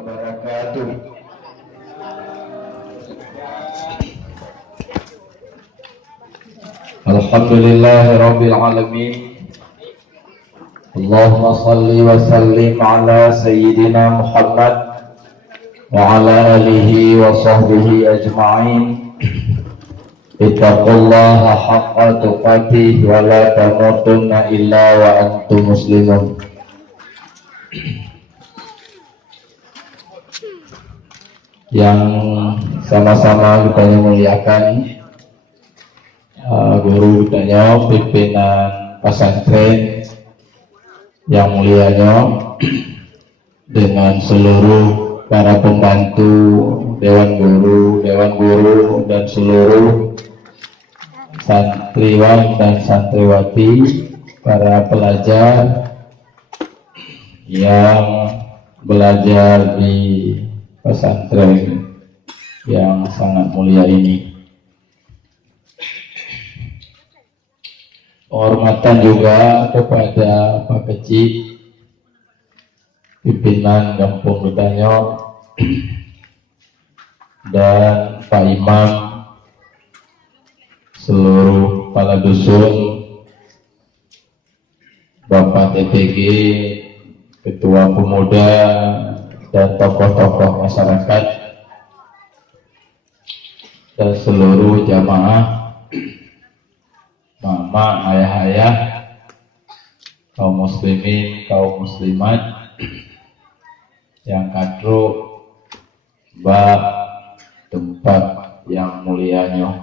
wabarakatuh. Alhamdulillahirabbil alamin. Allahumma shalli wa sallim ala sayyidina Muhammad wa ala alihi wa sahbihi ajma'in. Ittaqullaha haqqa tuqatih wa la tamutunna illa wa antum muslimun. Yang sama-sama kita muliakan guru kita, pimpinan pesantren yang mulianya, dengan seluruh para pembantu, dewan guru dan seluruh santriwan dan santriwati, para pelajar yang belajar di pesantren yang sangat mulia ini. Penghormatan juga kepada Pak Kecil, pimpinan Kampung Betanyo, dan Pak Imam, seluruh kepala dusun, Bapak TPG, Ketua Pemuda, dan tokoh-tokoh masyarakat, dan seluruh jamaah, mama, ayah-ayah, kaum muslimin, kaum muslimat, yang kadro, bab tempat yang mulianya,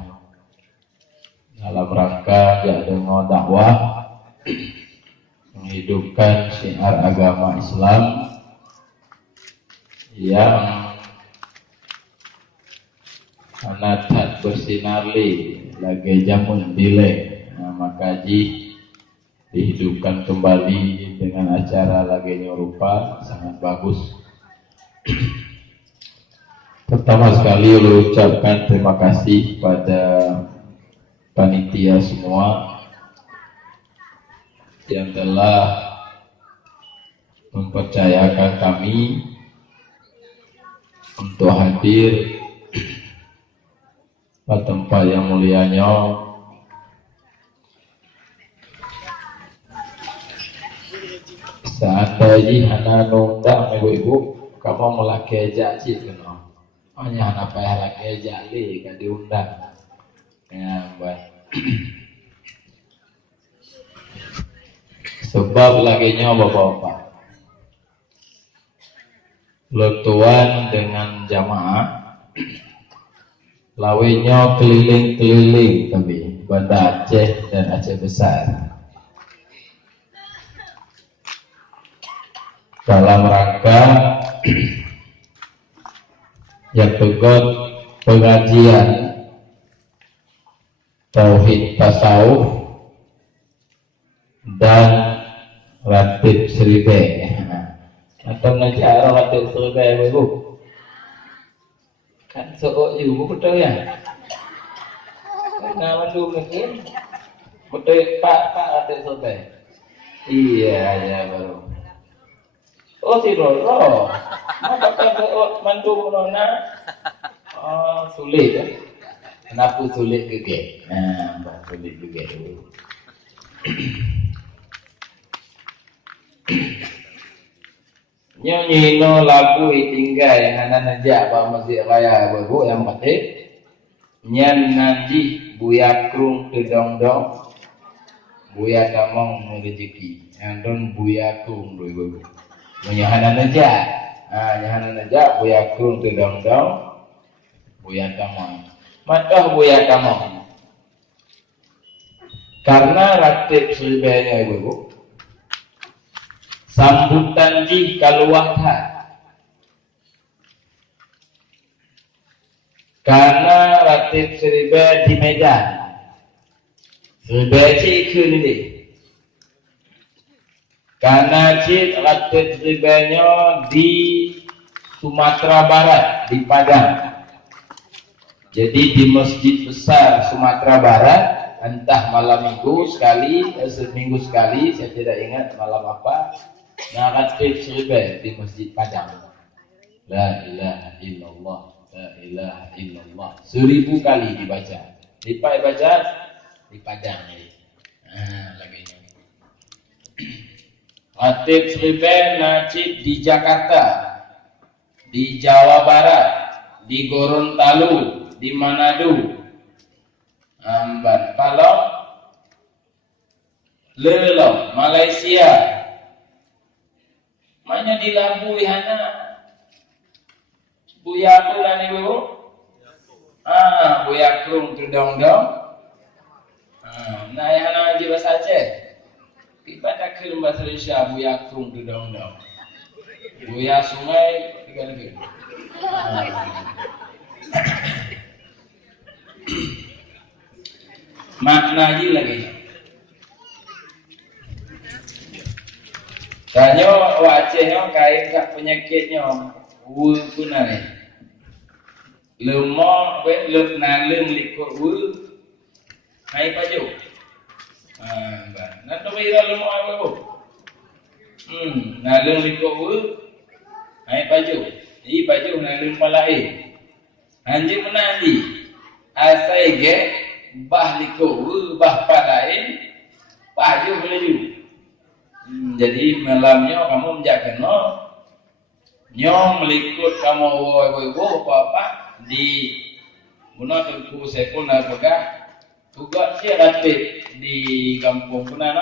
dalam rangka jadwal dakwah menghidupkan syiar agama Islam yang anatat bersinarli lagi jamun dile. Maka dihidupkan kembali dengan acara lagi rupa sangat bagus. Pertama sekali ucapkan terima kasih pada panitia semua yang telah mempercayakan kami untuk hadir pada tempat yang mulianya. Saat tadi hana nunda ibu-ibu kamu melaki aja cik kena. Hanya hana payah laki aja li kan diundang. Ya, buat. Sebab laginya bapak-bapak, letuan dengan jamaah, lawenya keliling-keliling tapi Banda Aceh dan Aceh Besar, dalam rangka yang pegot pengajian tauhid tasawuf dan ratib seribe. Atau ngaji arah ratib seribe ibu kan seorang ibu betul ya, nama dulu mungkin betul pak ratib seribe. Iya ya baru. Oh si Roro, apa kan mantu nona? Oh sulit ya, kenapa sulit gege? Nah, sulit gege dulu. Nyanyi no lagu tinggal yang anak najak pak masjid raya ibu yang mati. Nyan nanti buya krung kedong-dong, buya kamong rezeki, yang don buya krung ibu. Menyahanan aja, nyahanan aja, buya krung kedong-dong, buya kamong. Mata buya kamong. Karena ratib sebelumnya ibu, sambutan di kaluwatha. Karena ratib seribe di Medan, seribe cikun ini. Karena cik ratib seribenya di Sumatera Barat, di Padang. Jadi di masjid besar Sumatera Barat, entah malam minggu sekali, seminggu sekali, saya tidak ingat malam apa. Nah ratib seribe di masjid Padang. La ilaha illallah, la ilaha illallah. 1000 kali dibaca. Lipat baca, dipadang lagi. Lagi. Khatib Sriben Najib di Jakarta, di Jawa Barat, di Gorontalo, di Manado. Kalau Lelong, Malaysia, mana di Labu Ihana, Buya apa lah ni bu? Buya Krung Terdong-dong. Nah Ihana je bahasa Aceh. Kita tak kira bahasa Malaysia Buya Krung Terdong-dong. Buya Sungai tiga lagi. Makna je lagi. Tanya wajahnya kain kat penyakitnya wu punai. Lemah lep naleng likut wu. Hai paju. Nak tahu ira lemah apa bu? Naleng likut wu. Hai paju. Ini paju naleng palai. Anji menanti. Asai ge bah likut wu bah palai. Paju melaju. Jadi malamnya kamu menjaga nyong melikut kamu wo apa di guna tengku sekul nak pegah tugas dia ratib di kampung kuna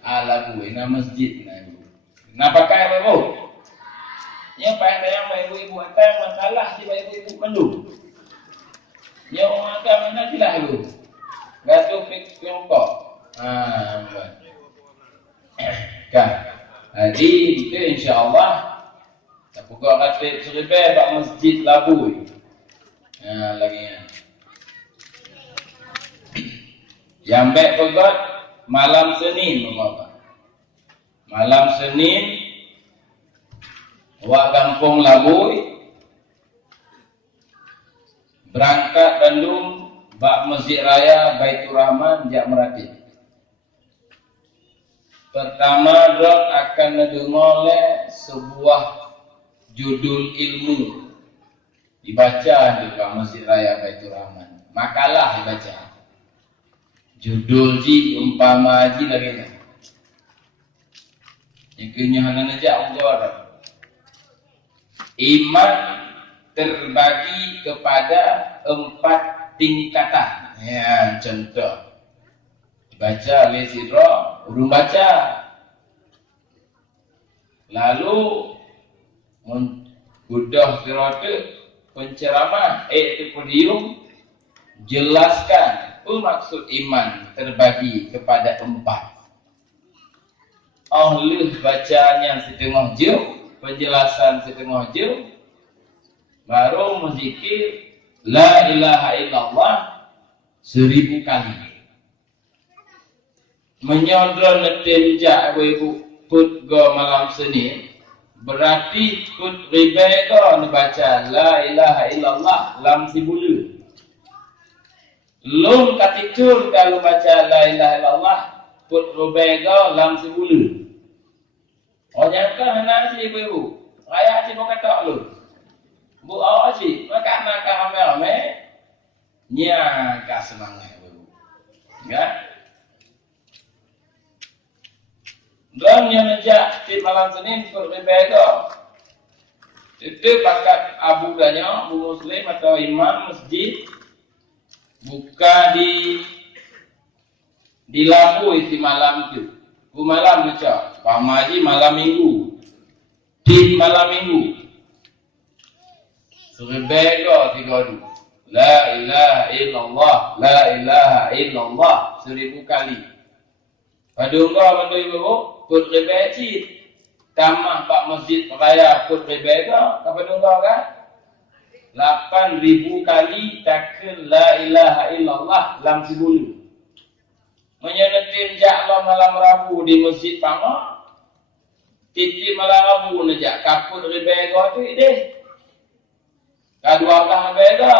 Labu na masjid na pakai apa nya pakai yang ibu-ibu atas masalah si ibu-ibu mandu nyong akan mana silah lu gatu fik tiongkok kan. Jadi itu insya-Allah tak buka khatib Sriben bak masjid Labu. Lagi. Yang baik pegat malam Senin Bapak. Malam Senin wak kampung Labu berangkat Bandung bak Masjid Raya Baitur Rahman jak Merakit. Pertama dok akan mendengar sebuah judul ilmu dibaca di Masjid Raya Baitur Rahman. Makalah dibaca. Judul ji umpama ji lagi ni. Yang hana aja Allah. Iman terbagi kepada 4 tingkatan. Ya, contoh. Baca Al-Sidra, urung baca. Lalu Buddha Sirata penceramah itu podium jelaskan maksud iman terbagi kepada 4. Oleh bacanya setengah jam, penjelasan setengah jam, baru menzikir la ilaha illallah 1000 kali. Menyodor netinjak ibu put go malam Senin berarti put ribai go baca la ilaha illallah lam sibulu. Lum katikur kalau baca la ilaha illallah put ribai go lam sibulu. Oh nyata nak si ibu. Raya si bukan tak lu. Bu awak si maka nak ramai-ramai nya ka semangat ibu. Enggak? Dan yang nejak di malam Senin ikut berbeza. Itu pakat abu danya, abu muslim atau imam masjid buka di Labu isi malam itu. Ku malam macam pamaji malam minggu. Di malam minggu. Berbeza 3 La ilaha illallah, la ilaha illallah 1000 kali. Padungga bantu ibu put rebeci tamah pak masjid raya put rebega apa dungga kan 8000 kali takkan la ilaha illallah lam sibulu. Menyenetin jak malam Rabu di masjid Pama titi malam Rabu nejak kaput rebega tu deh kadua kah rebega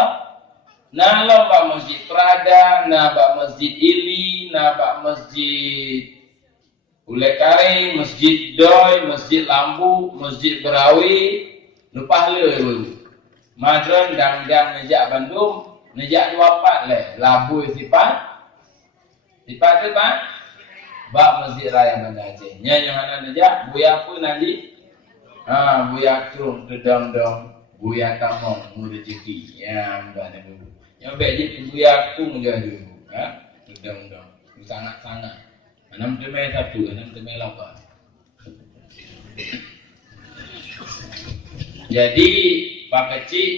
na pak masjid Prada na pak masjid Ili na pak masjid Ulekari, Masjid Doi, Masjid Lambu, Masjid Berawi, Lepas le ibu. Madron dang-dang nejak Bandung, nejak 24 le. Labui sifat. Sifat tu pak. Bak Masjid Raya Bandar Aceh. Nyanyi hana nejak, buya pun nanti. Buya Krung, Tedong-dong, buya Tamong, Murejeki. Ya, mbak ni ibu. Yang baik je buya Krung je dulu. Tedong-dong. Sangat-sangat. 6 temai 1, 6 temai 8. Jadi Pak Kecik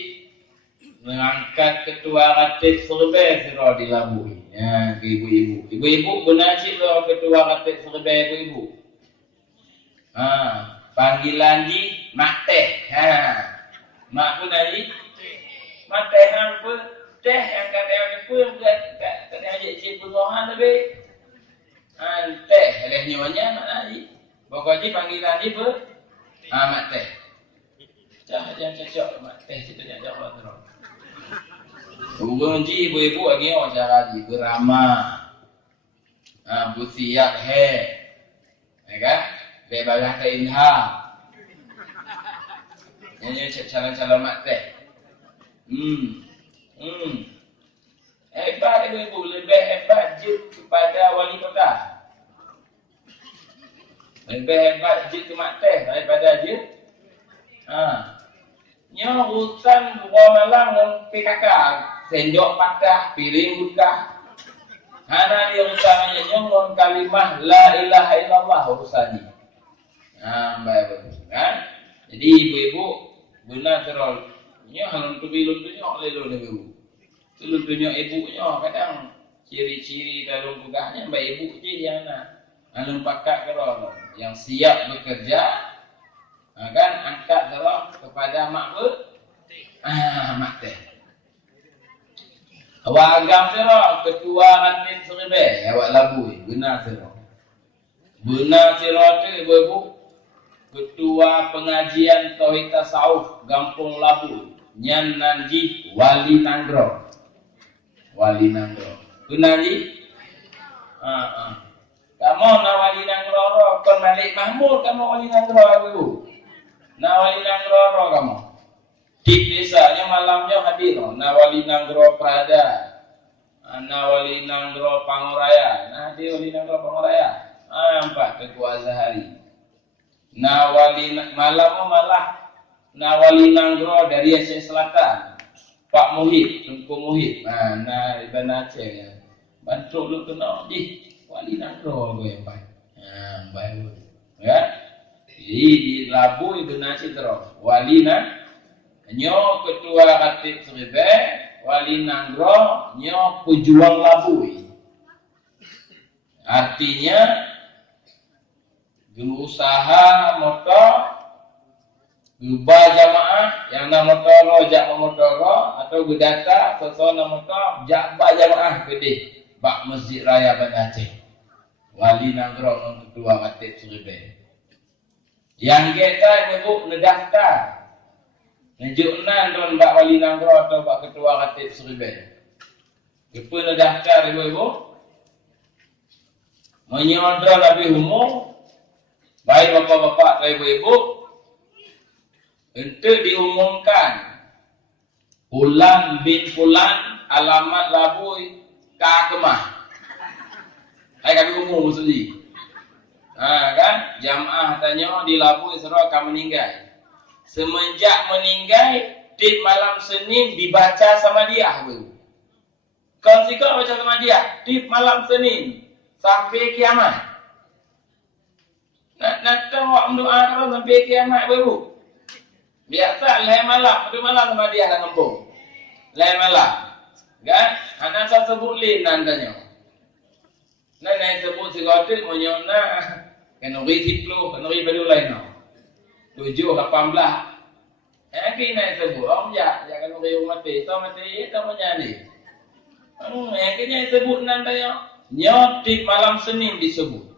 mengangkat ketua Ratib Serbai Sirah dilabui. Ya, ke ibu-ibu. Ibu-ibu bernasib lah ketua Ratib Serbai ibu-ibu. Panggilan di Mak Teh. Mak pun tadi Mak Teh hang pun teh yang kata yang pun kata ajak cik pengohan lebih. Teh oleh nyonya Mak tadi. Pokoknya panggilan di ber Mak Teh. Jangan cocok Mak Teh kita jangan jawab terus. Urung ji ibu-ibu lagi cara ji beramah. Busiak he. Ya kan? Bebalah keindah. Ini calon-calon Mak Teh. Hebat ibu-ibu, lebih hebat je kepada wali kota. Lebih hebat je ke Mak Teh daripada je. Nyo urusan buah malang dan PKK, sendok patah, piring buka. Hana dia urusannya nyo kalimah la ilaha illallah urusannya. Baik kan? Jadi ibu-ibu benar terol. Nyo halun tubi-luntunya lelo ibu. Luntunya ibunya kadang ciri-ciri dalam pegahnya baik ibu je yang halun pakat terol, yang siap bekerja. Kan angkat terang kepada mak ber Mak Teh. Awak agam terang ketua Ratib Serbai awak labui benar terang. Benar terang tu ibu-ibu ketua pengajian tauhid tasawuf Gampung Labu Nyan Nanji Wali Nanggro. Wali Nanggro. Benar ji? Kamu nak Wali Nanggro kon Malik Mahmud kamu Wali Nanggro ibu. Nawali Nanggro kamu. Di desanya malamnya hadir. Nawali Nanggro Prada. Nawali Nanggro Panguraya. Dia Wali Nanggro Panguraya. 4 ketua Zahari. Nawali malam malah Nawali Nanggro dari Aceh Selatan. Pak Muhid, Tunku Muhid. Ibn Aceh. Bantu lu kena di Wali Nanggro gue yang baik. Baik. Ya. Jadi di Labu itu nasi terus. Wali nyo ketua Ratib Serbai, Wali Nanggro nyo pejuang Labu. Artinya usaha motor gubah jamaah yang nama motor jak motor atau gedata sesuatu nama motor jak ba jamaah gede bak Masjid Raya Bandar Aceh. Wali Nanggro ketua Ratib Serbai. Yang kita ibu nedaftar nejuknan don bak Wali Nanggro atau bak ketua Ratib Serbai. Kepa nedaftar ibu-ibu menyodor lebih umum baik bapak-bapak dan ibu-ibu untuk diumumkan Fulan bin Fulan alamat Labui Kakemah. Hai kami umum maksudnya. Kan jamaah tanya di Labu Isra akan meninggal. Semenjak meninggal di malam Senin dibaca sama dia bu. Kau sikap baca sama dia di malam Senin sampai kiamat. Nak tahu doa kalau sampai kiamat bu. Biasa lain malam, malam sama dia nak ngempung. Lain malam. Kan? Anak saya sebut lin nandanya. Nai sebut si gotik menyona kena ri 10, kena ri pada lain no. 7, 18. Kena sebut om ya, jangan ri mati, so mati itu menjadi. Kena sebut nandanya. Nyotik malam Senin disebut.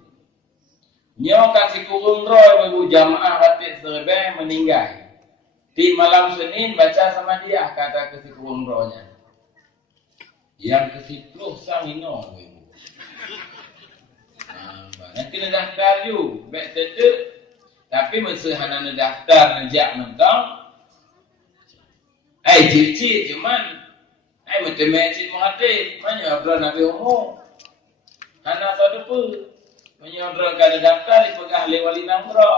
Nyo kasih kurung roh ibu jamaah Ratib Serbai meninggal. Di malam Senin baca sama dia kata kasih kurung rohnya. Yang ke-10 sang ino ibu. Nanti kena daftar you, baik tetap. Tapi mesti hana daftar nejak mentang Cicit cuman macam-macam mengatik, menyodra Nabi umum. Anak satu pun menyodra kada daftar dipegah oleh wali nangro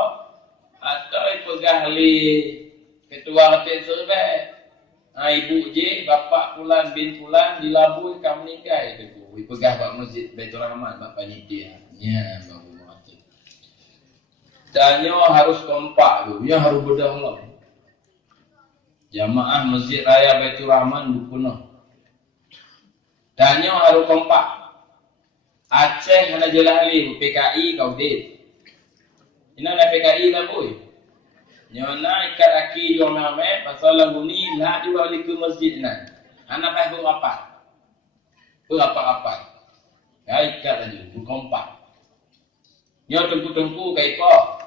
atau dipegah oleh ketua RT survei. Ibu J, bapak pulan bin pulan dilabui kam nikah itu. Dipegah Pak Masjid Baitur Rahman, Pak Panitia. Ya, baru mengatik. Danyo harus kompak tu, yang harus berdahlah. Jamaah Masjid Raya Baitur Rahman penuh. Danyo harus kompak. Aceh hana jelali PKI kau dit. Ina na PKI lah boy. Nyona ikat aki yo mame pasal lagu ni lah diwali ke masjid na. Hana pai apa? Apa? Ya ikat aja, kompak. Nyo tengku-tengku kai ko.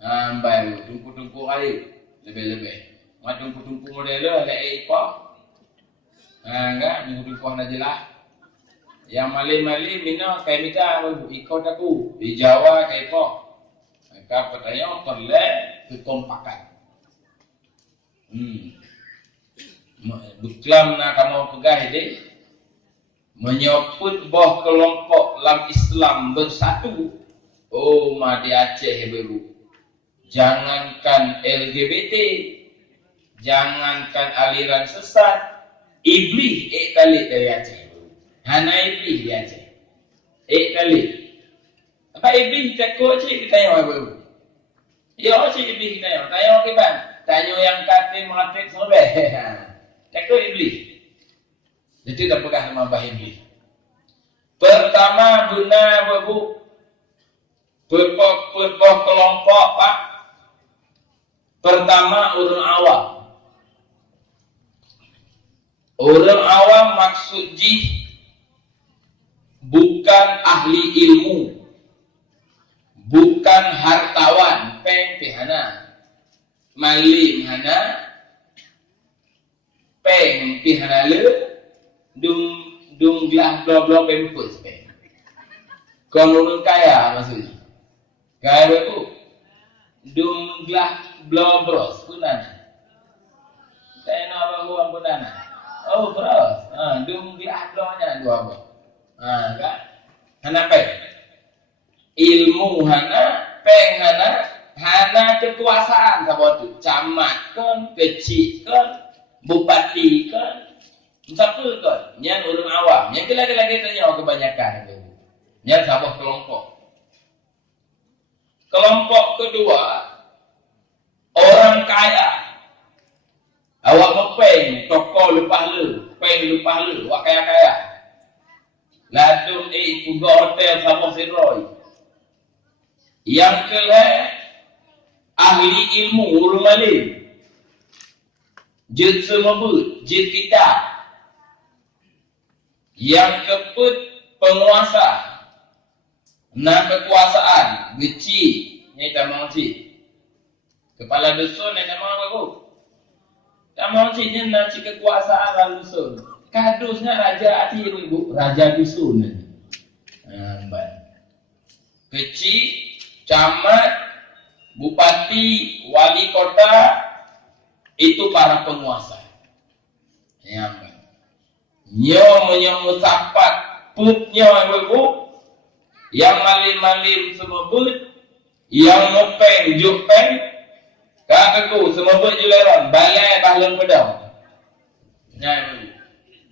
Ambai tengku-tengku ai lebih-lebih. Mat tengku-tengku model le ai ko. Enggak tengku-tengku hana jelas. Yang malih-malih mina kai mita ikut aku di Jawa kai ko. Maka pertanyaan perle kekompakan. Buklam na kamu pegah ini menyebut boh kelompok dalam Islam bersatu. Oh, ma di Aceh baru. Jangankan LGBT, jangankan aliran sesat, iblis kali dari Aceh. Hana iblis di Aceh. Kali. Apa iblis takut cik kita yang baru. Ya cik iblis kita yang. Tanya ke bang. Tanya yang kata mengatakan sampai. Takut iblis. Jadi dah pegang sama bah iblis. Pertama guna baru. Pepok kelompok pak. Pertama orang awam. Orang awam maksud bukan ahli ilmu, bukan hartawan, pihana, malim hana, pihana le, dung gelah bla pempus peng. Kalau orang kaya maksudnya, kaya itu, dung gelah bla bros punana. Saya nak bawa uang punana. Oh bros, dung gelah blanya dua apa? Kan? Hana ilmu hana hana kekuasaan apa tu? Camat kan, kecil kan, bupati kan, siapa kan? Yang orang awam, yang lagi-lagi tanya kebanyakan itu. Yang sabah kelompok. Kelompok kedua orang kaya. Awak mepeng, toko lepas le, wak kaya-kaya. Ladung puga hotel sama Roy. Yang kelima ahli ilmu ulum alim. Jid semebut, jid kita. Yang keempat penguasa. Nah kekuasaan, beci, ni tamang si. Kepala dusun ni tamang apa? Tamang si ni nak kekuasaan dalam dusun. Kadusnya raja hati ibu, raja dusun. Kecil, camat, bupati, wali kota, itu para penguasa. Nyo menyemusapat putnya ibu, yang malim-malim semua but, yang mupeng, jupeng, kakaku semua but juleran, balai bahlon pedang.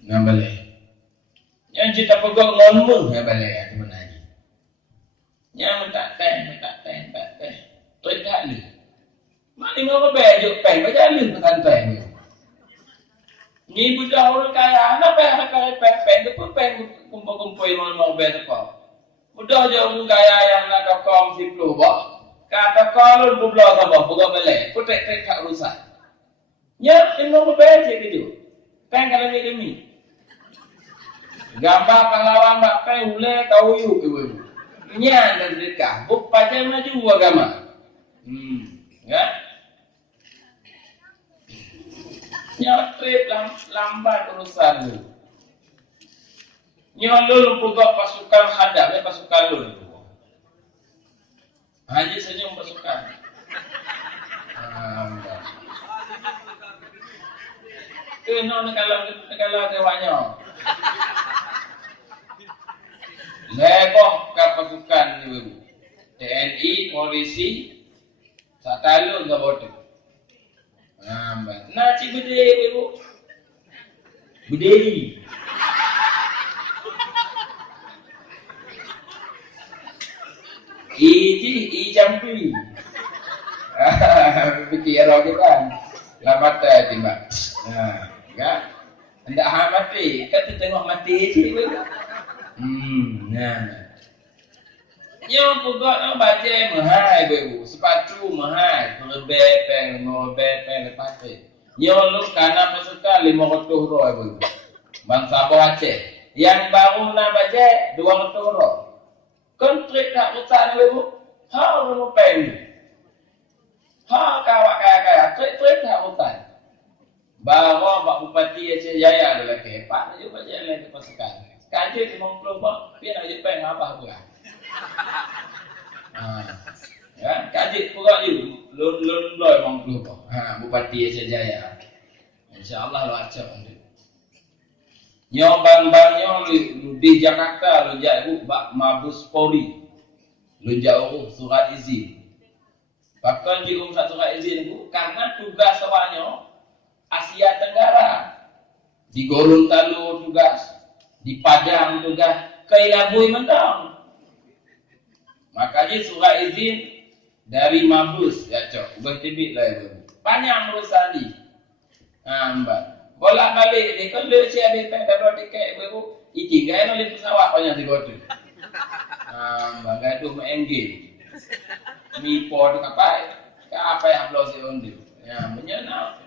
Nggak boleh. Yang kita pegang ngomong nggak boleh ya teman haji. Yang minta teh. Tuan tak lu. Mana mau bejuk peng, baca lu pesantren ni. Ni budak orang kaya, nak peng, tu peng kumpul mau bejuk apa. Budak je orang kaya yang nak dokong si flu bah. Kata kalau budak apa, bukan boleh. Kutek tak rusak. Nya, ini mau bejuk gitu. Peng kalau ni demi. Gambar pahlawan bapak ule kau yuk ibu. Nya dan sedekah. Buk pajak maju agama. Ya. Nya trip lambat urusan tu. Nya lul pugak pasukan hadap, pasukan lul. Haji senyum pasukan. Lekoh ke pasukan ni ibu. TNI, polisi, tak talun ke bodoh. Nah, cik berdiri ibu. Berdiri. I jampi. Fikir orang kan. Lamata timbang. Kan? Hendak mati. Kan tu tengok mati cik ibu. Nah. Yang pugak nak baca mahal ibu. Sepatu mahal. Berbepeng, lepas tu. Yang lu karena pasukan 500 roh ibu. Bangsa Sabah Aceh. Yang baru nak baca 200 roh. Kontrik tak usaha ibu. Lu peng. Kawak kaya. Trik tak usaha. Bawa Pak Bupati Aceh Jaya adalah kehebat. Dia baca lagi pasukan. Kaji 50 bak. Dia nak jepeng apa-apa. Ya, kaji pula you lun loy bang tu kok. Bupati Aceh Jaya. Insya-Allah lo acak nanti. Nyo bang di Jakarta lo jauh bak Mabus Polri. Lo jauh surat izin. Bahkan di surat izin itu karena tugas awaknya Asia Tenggara. Di Gorontalo tugas, di Padang tugas, ke Ilabui mentang. Makanya surat izin dari Mabus, ya cok, bertibik lah itu. Panjang urusan ni. Bolak balik ni, kan dia cik ada dapat tiket ibu, iki gaya nak lihat pesawat banyak di kota. Gaduh menggil, mipo tu kapai, apa yang belum siondi. Ya, menyenang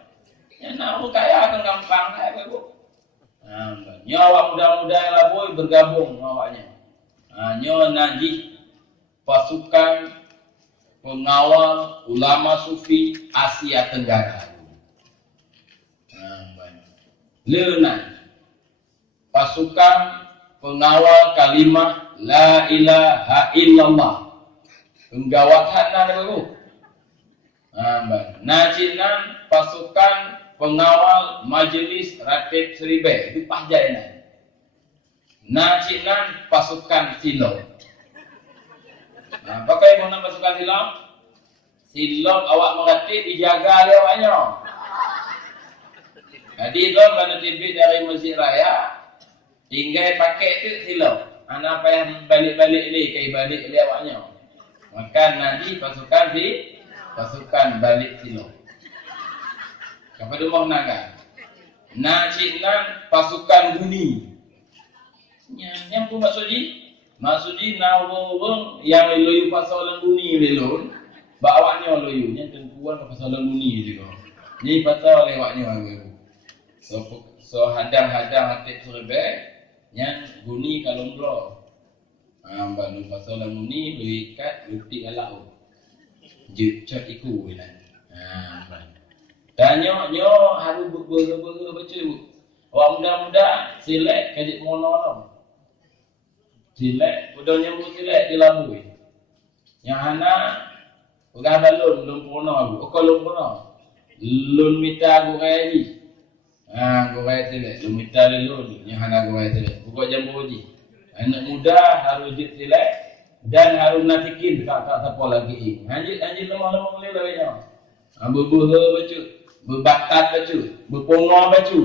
kaya akan gampang lah ibu. Nyawa muda-muda lah boy bergabung awaknya. Nyawa najis. Pasukan pengawal ulama sufi Asia Tenggara. Leunang pasukan pengawal kalimah la ilaha illallah. Penggawatan ada baru. Najinan pasukan pengawal Majelis Ratib Seribe itu pahjainan. Najinan pasukan Silong. Pakai mana pasukan Silong? Silong awak mengerti dijaga oleh awaknya. Jadi dong kalau TV dari Masjid Raya, tinggal pakai tu Silong. Anak apa yang balik-balik ni, kai balik oleh awaknya. Maka nanti pasukan balik Silong. Kepada rumah naga. Najinan pasukan Guni. Yang pun maksudnya nawang yang loyu pasal Guni lelon, bawanya loyu, yang tentuan pasal Guni juga. Ni pasal lewatnya aku. So hadang-hadang hati Seribe, yang Guni kalongro. Baru pasal Guni lu ikat luti alau. Jecak iku lah. Dan nyo harus berber baca. Orang muda-muda selek kajik mono. Silek, udah nyambut silek di Labuin. Yang anak udah balon belum purna aku. Belum purna. Lun mita aku kaya ni. Aku kaya silek. Lun mita lelun. Yang anak aku kaya silek. Buka jambu uji. Anak muda harus jit silek dan harus nasikin tak siapa lagi. Anjir lemah-lemah boleh lah kaya. Berbuha baca, berbakat baca, berpunga baca.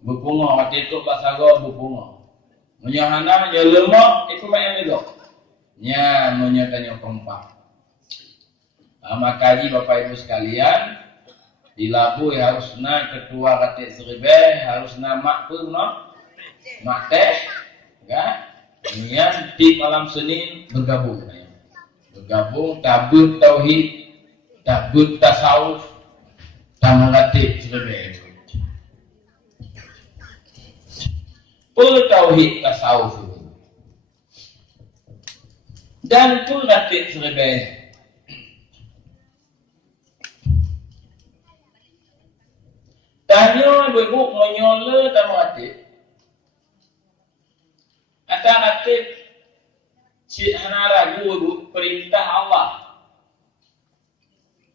Berpunga waktu itu pasara berpunga. Menyahana nya lemah itu main itu. Nya menyatanya kompak. Maka Bapak Ibu sekalian, di Labu harus na ketua Ratik Seribe, harus na mak purna, mak teh, kan? Kemudian di malam Senin bergabung. Bergabung tabut tauhid, tabut tasawuf, tamu Ratik Seribe. Tauhid tasawuf dan pun Ratik Seribe. Tanya ibu menyola tamu Ratik. Ada Ratik cik hana ragu ibu perintah Allah.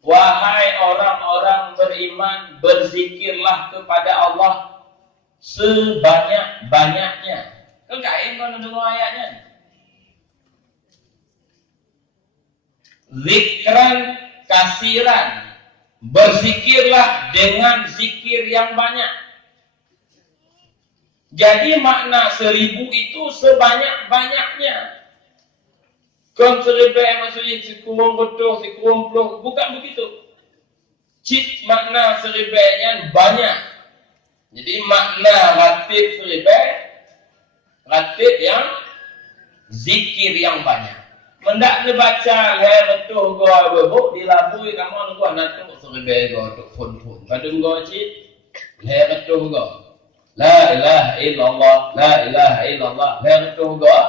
Wahai orang-orang beriman, berzikirlah kepada Allah sebanyak-banyaknya. Kau kain kau dengar ayatnya. Zikran kasiran. Berzikirlah dengan zikir yang banyak. Jadi makna 1000 itu sebanyak-banyaknya. Kan 1000 maksudnya sekurang betul, sekurang puluh. Bukan begitu. Cik makna 1000-nya banyak. Jadi makna ratib 1000, ratib yang zikir yang banyak. Mendak dibaca le betul gua bebuk dilabui kamu gua natuk 1000 gua tok pun. Kadung gua cik le betul gua. La ilaha illallah, la ilaha illallah. Le betul gua.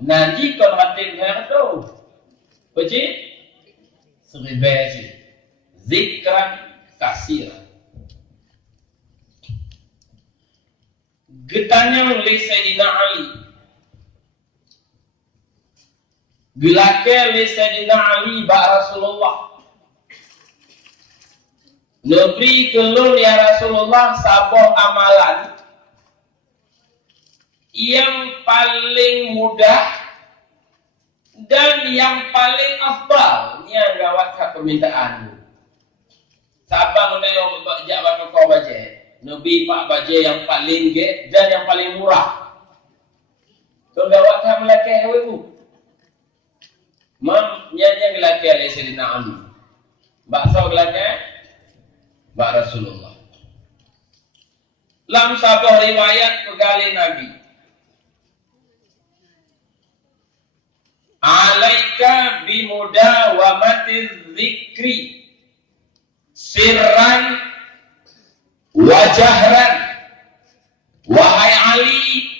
Nanti kon ratib le betul. Cik 1000 cik. Zikran kasiran. Getanya oleh Sayyidina Ali. Gelake oleh Sayyidina Ali ba Rasulullah. Nebri kelun ya Rasulullah sabah amalan yang paling mudah dan yang paling afdal. Ini yang gawat hak permintaan. Sabang ada yang bajak bakal kau baca. Nabi pak baca yang paling ge dan yang paling murah. Tu gawat hak melakeh wewu. Mam nyanya gelake oleh Sayyidina Ali. Bakso gelake Mbak Rasulullah. Lam sabah riwayat pegali Nabi. Alaika bimudawamatiz zikri sirran wa jahran. Wahai Ali,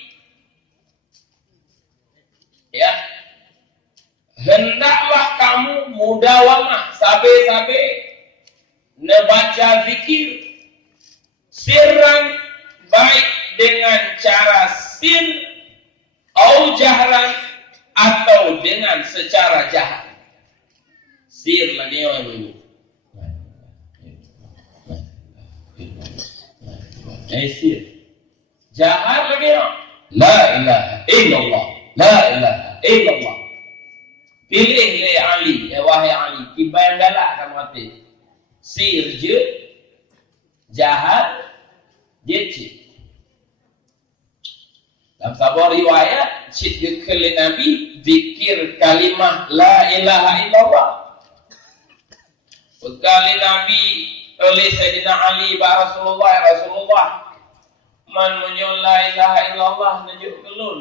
ya, hendaklah kamu mudawamah sabe-sabe membaca zikir sirran, baik dengan cara sir au jahran, atau dengan secara jahat. Sir lah dia dulu. Sir. Jahat lagi no. La ilaha illallah. La ilaha illallah. Pilih le Ali, ya wahai Ali, kibayang galak kamu hati. Sir je, jahat, jeci. Dalam sebuah riwayat, cik dikali Nabi, zikir kalimah la ilaha illallah. Bekali Nabi oleh Sayyidina Ali ba Rasulullah, ya Rasulullah, man menyol la ilaha illallah najuk kelun.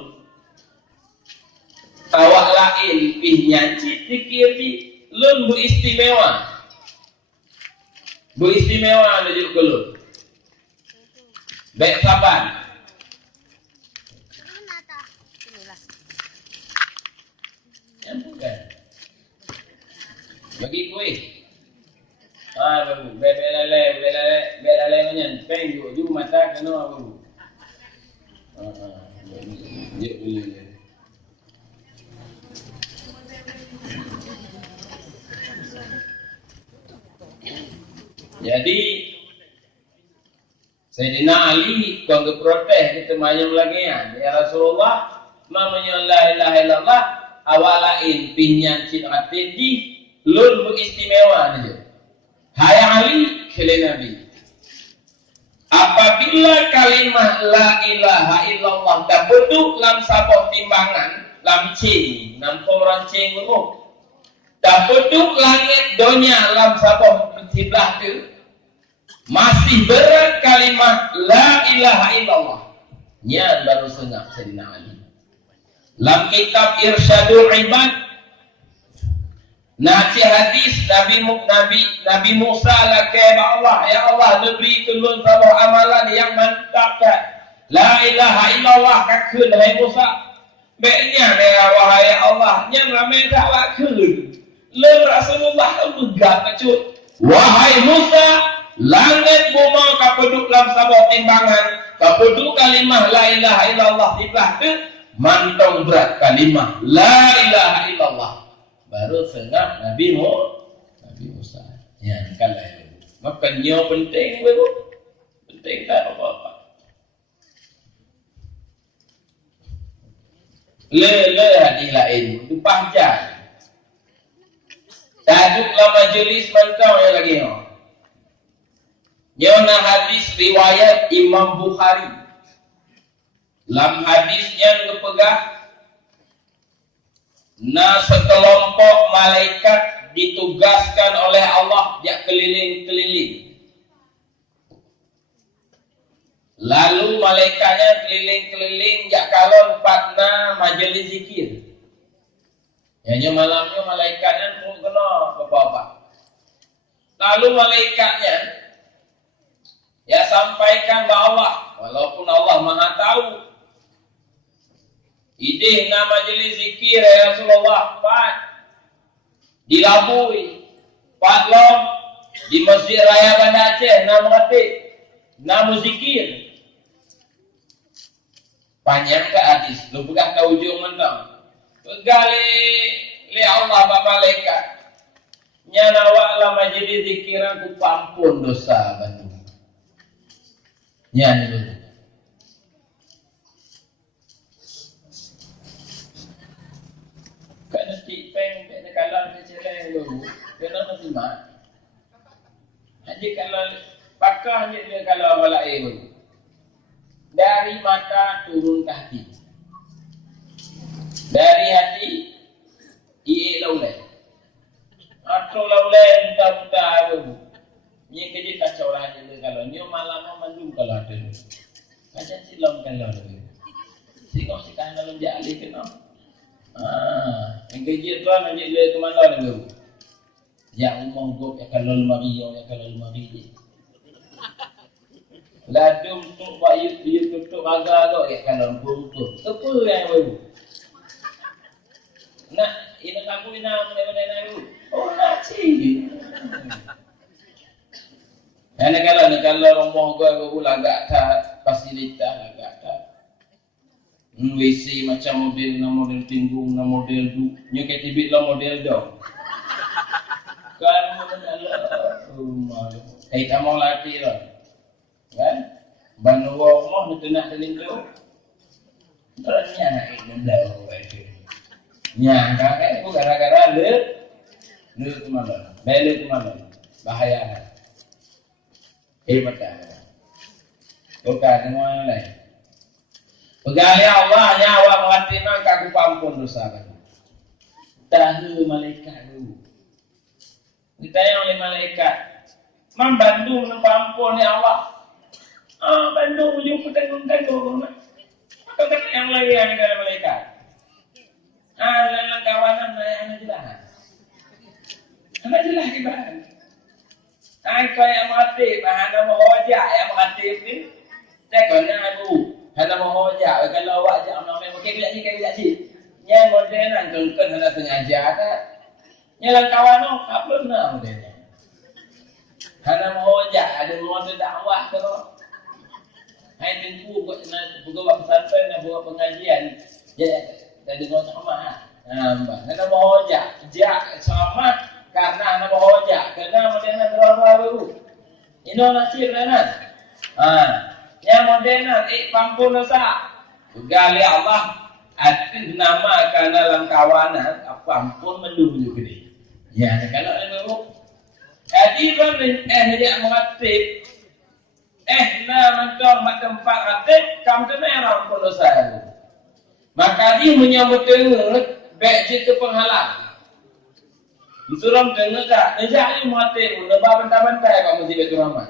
Awak lain pih nyancit zikir di lun beristimewa. Beristimewa najuk kelun. Baik saban. Bukan. Bagi kue. Baru belale menyen. Peng ju mata kena baru. Dia boleh. Jadi Sayyidina Ali kau protes kita manyam lagi ya Rasulullah, mamanya la ilaha illallah awalain pinyan cin atidi lun beristimewa aja. Hai Ali kele Nabi. Apabila kalimah la ilaha illallah dabuduk lam sabot timbangan lam cing nam rancing ngomong dabuduk langit dunia lam sabot sebelah tu masih berat kalimah la ilaha illallah. Nya baru sengak Sayyidina Ali. Dalam kitab Irsyadul Ibad Naci hadis Nabi Musa lakai Allah, ya Allah leberi kelun sabah amalan yang mantap kan. La ilaha illallah kakun hai Musa. Baiknya dia wahai Allah yang ramai tak wakun. Le Rasulullah legak kecut. Wahai Musa, langit bumi kapeduk dalam sabah timbangan, kapeduk kalimah la ilaha illallah tiba tu mantong berat kalimah la ilaha illallah. Baru sengap Nabi Musa. Ya, kalau makanya penting baru. Penting tak apa-apa. Le hadis lain, tu panjang. Duduklah majlis mentau yang lagi no. Nyona hadis riwayat Imam Bukhari. Dalam hadisnya ngepegah na sekelompok malaikat ditugaskan oleh Allah dia keliling-keliling. Lalu malaikatnya keliling-keliling jak kalon patna majlis zikir. Hanya malamnya malaikatnya pun kena apa-apa. Lalu malaikatnya ya sampaikan bahwa walaupun Allah Maha tahu idih na majlis zikir ya Rasulullah dilabui patlom di Masjid Raya Banda Aceh na mengatik na muzikir panjang ke hadis lu bukan ke ujung mentang pegali li Allah bapa malaikat nyanawa la majlis zikiran ku pampun dosa bantu nyan dulu. Kan nanti peng kalau cerai dulu, kena mesti mak. Jadi kalau pakah je kalau walai dulu. Dari mata turun ke hati. Dari hati ie laulai. Atau laulai entah-entah dulu. Ni kerja kacau lah je kalau ni malam mandum kalau ada tu. Macam silam kalau ada. Singok si kan dalam jali kena. Yang kerja tu nak dia ke mana tu? Ya umum gop ya kalau lemari ya kalau lemari je. Ladum tu buat you tutup agak ya kalau tutup. Apa yang baru? Nak ini kamu ini mana dulu? Oh nak sih. Kalau rumah gua lagak tak fasilitas lagak tak. WC macam model tinggung, model du. Nyo ke tibit lah model dong. Kan rumah. Tak mau latih lah. Kan? Banu rumah nak nak teling tu. Ternyata ini dah itu. Nyangka aku gara-gara le ke mana? Balik ke mana? Bahaya. Hebat dah. Bukan semua yang lain. Pegali Allah nyawa mengatina kaku pampun dosa kan. Tahu malaikat dulu. Kita yang oleh malaikat. Membantu pampun ya Allah. Bantu ujung tenggung. Kau yang lagi yang ada malaikat. Lalang kawanan anak jelas. Anak jelas kibaran. Kau yang mati, bahana mohojak yang mati ni. Cakapnya aku, hana mohojak. Kalau awak jam nama mungkin bila sih. Nya modelan tengken hana sengaja kan. Nya lang kawan apa nak modelnya. Hana mohojak ada model dakwah tu. Hai tengku buat pesantren buat pengajian. Ya, dari dengar sama. Hana mohojak, jak sama. Karena anak bahojak, karena modelan berapa baru. Ini nasir kan? Yang modelan, pampun dosa. Gali Allah, aktif nama karena dalam kawanan, pampun menduju gede. Ya, kalau ada baru. Jadi kan, dia mengaktif. Mentong mak tempat aktif, kamu tu merah pampun dosa. Maka dia menyambut dengar, baik itu penghalang. Ituram dengar tak? Nejak ni mati pun. Nebak bantai-bantai kat Masjid Baitur Rahman.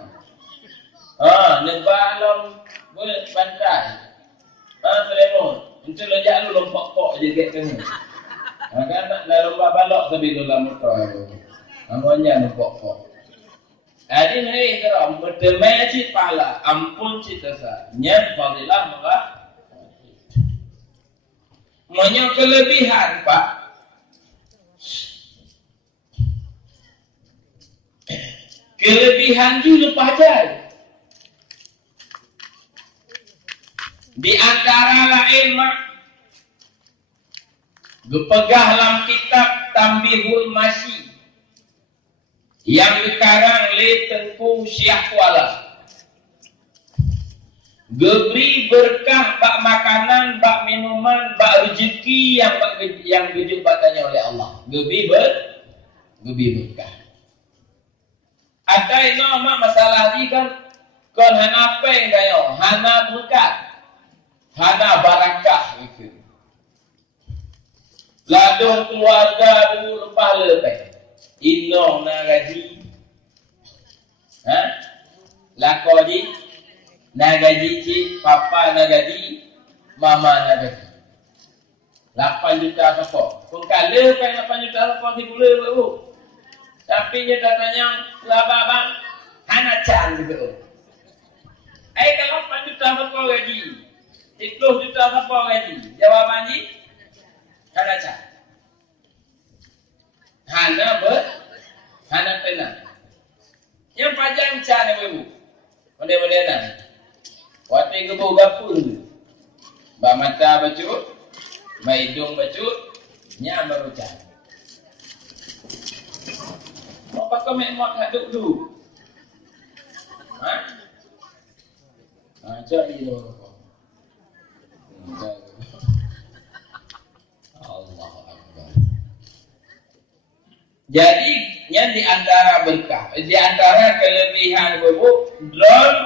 Nebak alam bantai. Selemon. Itu lejak lu lompak-pok je kat kena. Kan nak lompak balok tapi lu dalam motor. Namanya lompak-pok. Jadi ni kira berdemai cik pala. Ampun cik dosa. Nyat fadilah maka. Manya kelebihan pak. Kelebihan itu lepas jari. Di antara lain mak gepegah dalam kitab Tambihul Masyi yang dikarang oleh Tengku Syekh Kuala. Geberi berkah bak makanan, bak minuman, bak rezeki yang gejuk batanya oleh Allah. lebih berkah. Ada nama masalah ni kan kon hana peng kayo, hana berkat, hana barakah gitu. Ladung keluarga dulu lepas lepek. Inong na gaji. Ha? Lako ji na gaji cik, papa na gaji, mama na gaji. 8 juta siapa? Pengkala kan 8 juta siapa di bulan baru. Tapi dia katanya laba bang, hana can gitu. Kalau 8 juta siapa gaji? 10 juta siapa gaji? Jawaban ni hana can. Hana tenang. Yang panjang can ibu. Model-modelan. Waktu gebau gapur. Ba mata bacut, ba hidung bacut, nya baru can. Mau pakai mek haduk dulu. Ha? Aja itu. Allah Akbar. Jadi yang di antara berkah, di antara kelebihan bubuk, drone,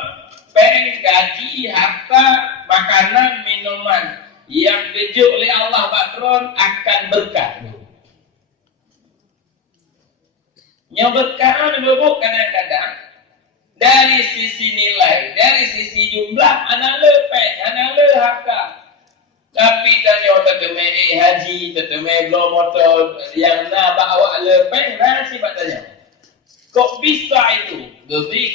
peng, gaji, harta, makanan, minuman yang dijuk oleh Allah Pak drone akan berkah. Yang berkah bubuk kadang-kadang dari sisi nilai, dari sisi jumlah, anak lepek, anak harta. Tapi tanya teteme haji, teteme belum motor yang nak bawa lepek, nasi batanya. Kok bisa itu? Diberi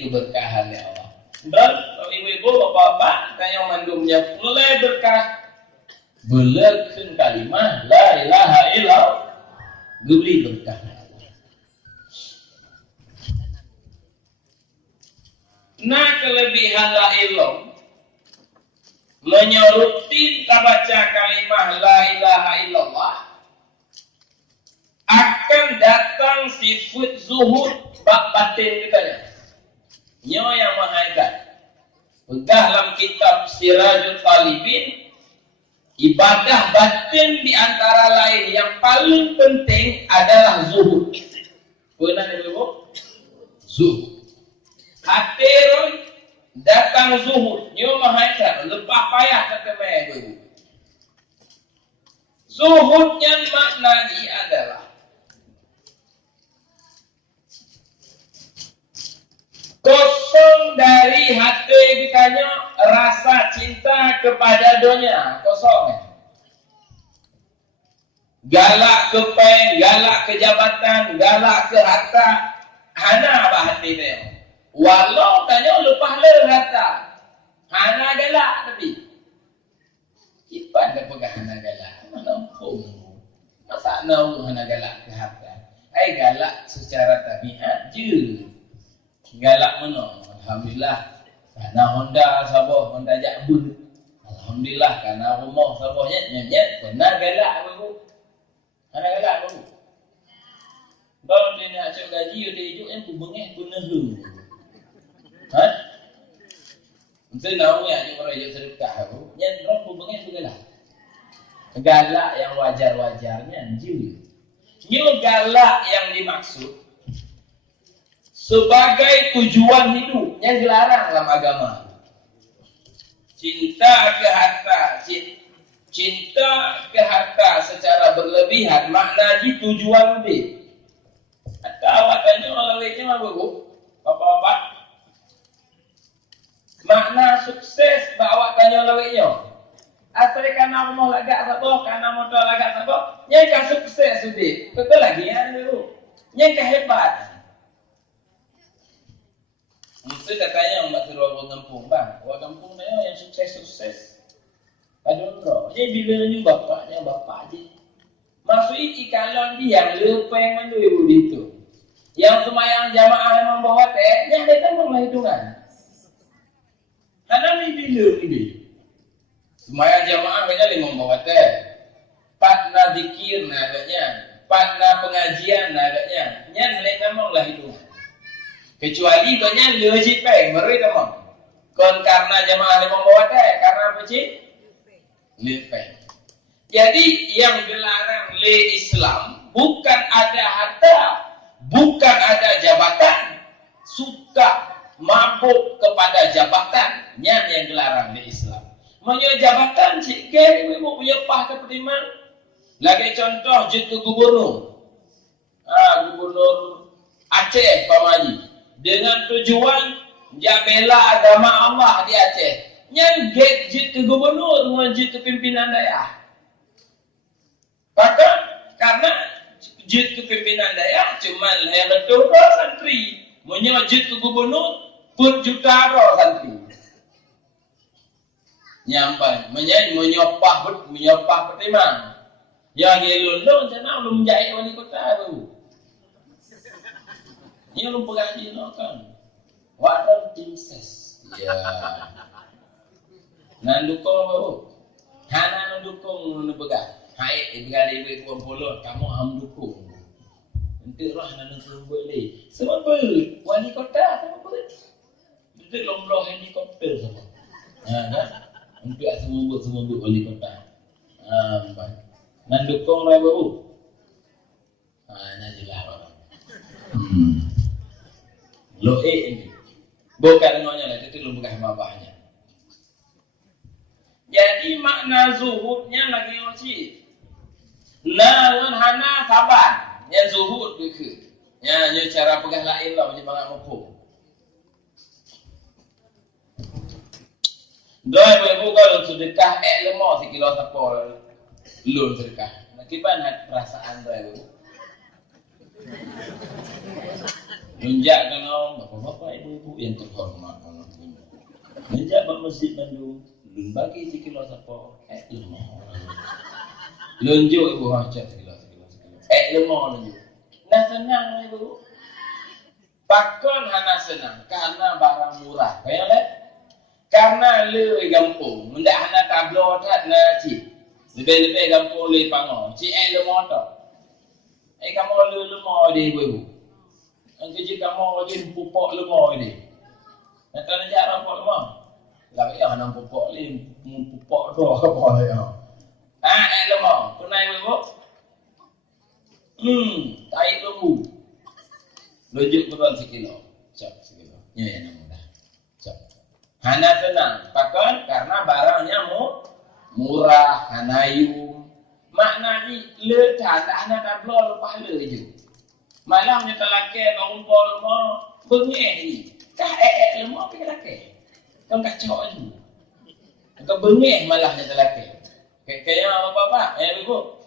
keberkahan ya Allah. Dan ibu-ibu, bapak-bapak, tanya mandumnya mulai berkah. Belakan kalimah la ilaha illallah. Diberi berkah. Nah kelebihan la ilah menyeruti kita baca kalimah la ilaha illallah akan datang sifat zuhud bak batin kitanya. Nyo yang menghaikat. Dalam kitab Sirajul Talibin, ibadah batin di antara lain yang paling penting adalah zuhud. Benar ibu? Zuhud. Hati datang zuhud, nyo mahaikat, lepas payah ketemu ibu. Zuhudnya maknanya adalah kosong dari hati kitanya rasa cinta kepada dunia, kosong. Galak ke peng, galak ke jabatan, galak ke harta, hana apa hati dia. Walau tanya lepas harta, hana galak tapi ipan dah pegang hana galak, mana pun masa nak hana galak ke harta. Galak secara tabiat je. Galak mana? Alhamdulillah karena Honda sabah, Honda Jakbun. Alhamdulillah karena rumah sabahnya nyet pernah galak baru. Hana galak baru. Kalau dia nak cek gaji dia hidup yang bengeh benehu. Ha? Mesti nak ya ni orang yang sedekah tu, yang orang bengeh tu galak. Galak yang wajar-wajarnya je. Ni galak yang dimaksud sebagai tujuan hidup yang dilarang dalam agama. Cinta ke harta, cinta ke harta secara berlebihan makna di tujuan hidup. Atau awak tanya oleh-olehnya apa bu? Bapak-bapak, makna sukses bawa tanya oleh-olehnya. Asal karena rumah lagak sabah, karena motor lagak sabah, yang sukses hidup. Betul lagi ya bu? Yang hebat. Mesti katanya umat orang kampung bang, orang kampung dia yang sukses. Kadang-kadang, jadi bila ni bapaknya bapak je. Maksudnya ikalan dia yang lepeng mandu ibu itu. Yang semayang jamaah yang membawa teh, yang dia kan hitungan. Karena ni bila ni. Semayang jamaah banyak yang membawa teh. Partner zikir agaknya, partner pengajian agaknya. Yang dia memanglah hitungan. Kecuali banyak lejit peng, meri teman. Kon karena jamaah yang membawa teh, karena apa cik? Lepeng. Jadi yang dilarang le Islam bukan ada harta, bukan ada jabatan, suka mabuk kepada jabatan, yang dilarang di Islam. Punya jabatan cik ke ibu punya pah ke pertimang. Lagi contoh je ke gubernur. Gubernur Aceh Pamaji dengan tujuan dia bela agama Allah di Aceh. Yang je ke gubernur dengan je ke pimpinan daerah. Maka karena je ke pimpinan daerah cuma yang betul santri. Punya je ke gubernur berjuta santri. Nyampai menyopah pertimang yang gelondong sana belum jahit wali kota tu ni belum pengaji no kan wadah tim ses ya nan dukung baru hana dukung nu pegang hai begali ibu polo kamu ham dukung nanti roh nan sebut ni semua wali kota semua boleh duduk lomloh helikopter semua kan untuk semua wali kota. Baik. Mendukung lah baru. Najilah orang. Lo ini. Bukan dengannya lah, itu lo bukan mabahnya. Jadi makna zuhudnya lagi macam Nawan hana sabar. Yang zuhud ke. Yang cara pegang lain lah macam banyak mumpung. Doi ibu kalau sedekah lemah sekilo sepol lun sedekah. Bagaimana perasaan doi ibu? Lunjak kalau bapak-bapak ibu-ibu yang terhormat kalau lunjak ke masjid Bandung, lun bagi sekilo sepol lemah. Lunjuk ibu macam sekilo. Lemah lunjuk. Nah senang ibu. Pakon hana senang karena barang murah. Kayak leh. Karena le gampung, mendak hana tablo tak na ci. Lebih-lebih gampung le pango. Ci le motor. Kamu le mo de ibu. Angke ji kamu je pupuk le mo de. Nak nak jak rapok le mo. Lah ya hana pupuk le pupuk do apa ya. Le mo, tunai ibu. Tai lembu. Lojok beron sekilo. Cak sekilo. Ya nama dah. Cak. Hana tenang, pakon karena barangnya murah, hanayu. Maknanya le tak hana tablo lepas le je. Malah nya telake ngumpul mo bengeh ni. Kah lemah pergi telake. Kan kacau je. Ke bengeh malahnya telake. Kayak apa-apa, ibu.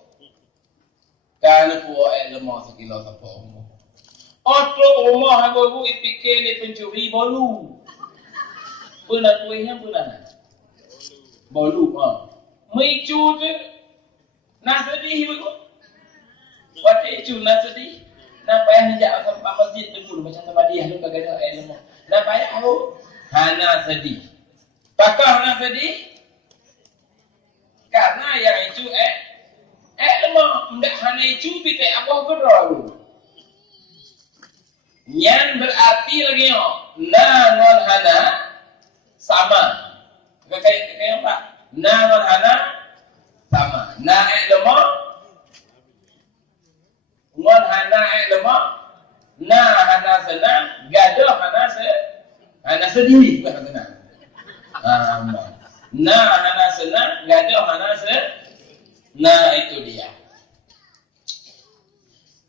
Kan ku lemah sekilo sepong. Otro rumah ibu fikir ni pencuri bolu. Pernah kuihnya pernah. Bolu Micu tu nak sedih ibu. Buat itu nak sedih. Nak payah menjak sampai masjid dulu macam sama dia lu kagak ada ilmu. Nak payah aku hana sedih. Pakah hana sedih? Karena yang itu lemah ndak hana itu bite apa kedua. Yang berarti lagi non hana sama. Kayak apa? Non hana sama. Lemah ngon hana lemah, hana senang, gaduh hana sedih bukan senang. Hana senang, gaduh hana sedih. Itu dia.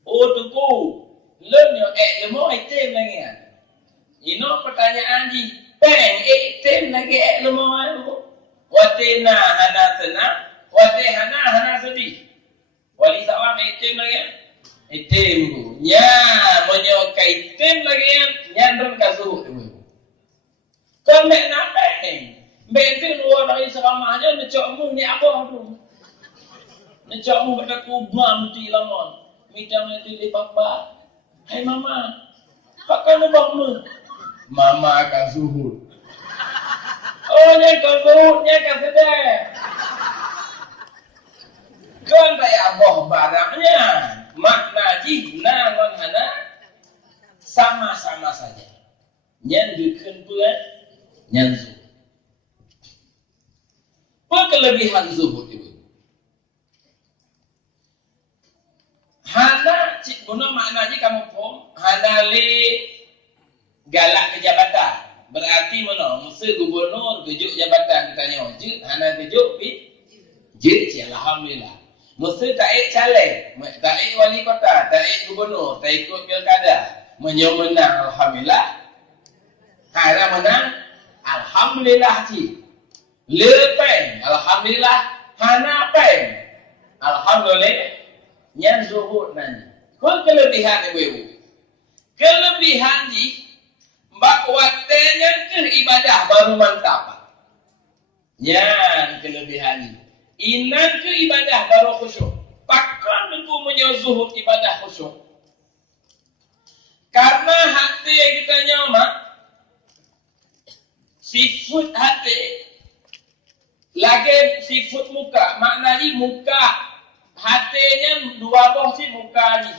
Tuku, lemnya lemah item lagi kan. Ini pertanyaan di peng item lagi lemah itu. Watina hana senang, hana sedih. Wali sawang item lagi kan. Item bu, menyokai item lagi yang berkasuh tu. Kalau nak peng, bentin luar dari seramanya necokmu ni apa tu? Necokmu pada kubam tu lamon, midang itu di papa. Hai mama, pakai nubangmu. Mama akan suhud. Oh ni kau ni akan sedih. Kan saya boh barangnya. Makna jihna non hana sama-sama saja. Nyandukan pula nyanzu. Apa kelebihan zuhud itu? Hana kuno maknanya kamu pun hanale galak ke jabatan. Berarti mana? Masa gubernur kejuk jabatan ditanya, "Je, hana kejuk pi?" "Je, alhamdulillah." Masa taik caleg, taik wali kota, taik gubernur, tak ikut pilkada, menang alhamdulillah. Hana menang alhamdulillah ci. Lepen alhamdulillah, hana pen alhamdulillah. Yang zuhud nanti. Kau kelebihan ibu-ibu. Kelebihan ni mbak watenya ke ibadah baru mantap. Yang kelebihan ni. Inan ke ibadah baru khusyuk. Takkan aku menyozuhud ibadah khusyuk. Karena hati yang kita nyamak, sifat hati, lagi sifat muka, maknanya muka, hatinya dua boh si muka ni,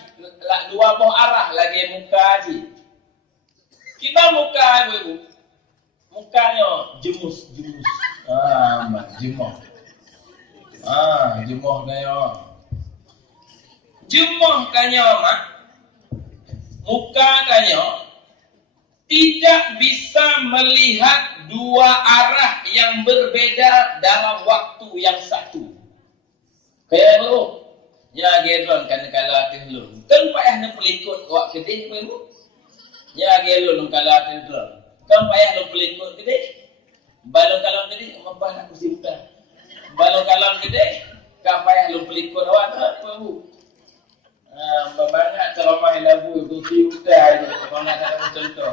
dua boh arah lagi muka ni. Kita muka ibu, mukanya jemus. Jemuh. Jemuh kaya. Jemuh kaya mak. Muka kaya tidak bisa melihat dua arah yang berbeda dalam waktu yang satu. Kaya tu, ya geron kan kalau tihlun. Kan payah nak pelikut wak kedih ibu. Ya gelun kalau tihlun. Kan payah nak pelikut kedih. Balu kalau kedih mempah nak kursi muda. Balu kalau kedih, kan payah nak pelikut awak tu ibu. Banyak ceramah lagu kursi muda itu. Kalau nak ada contoh,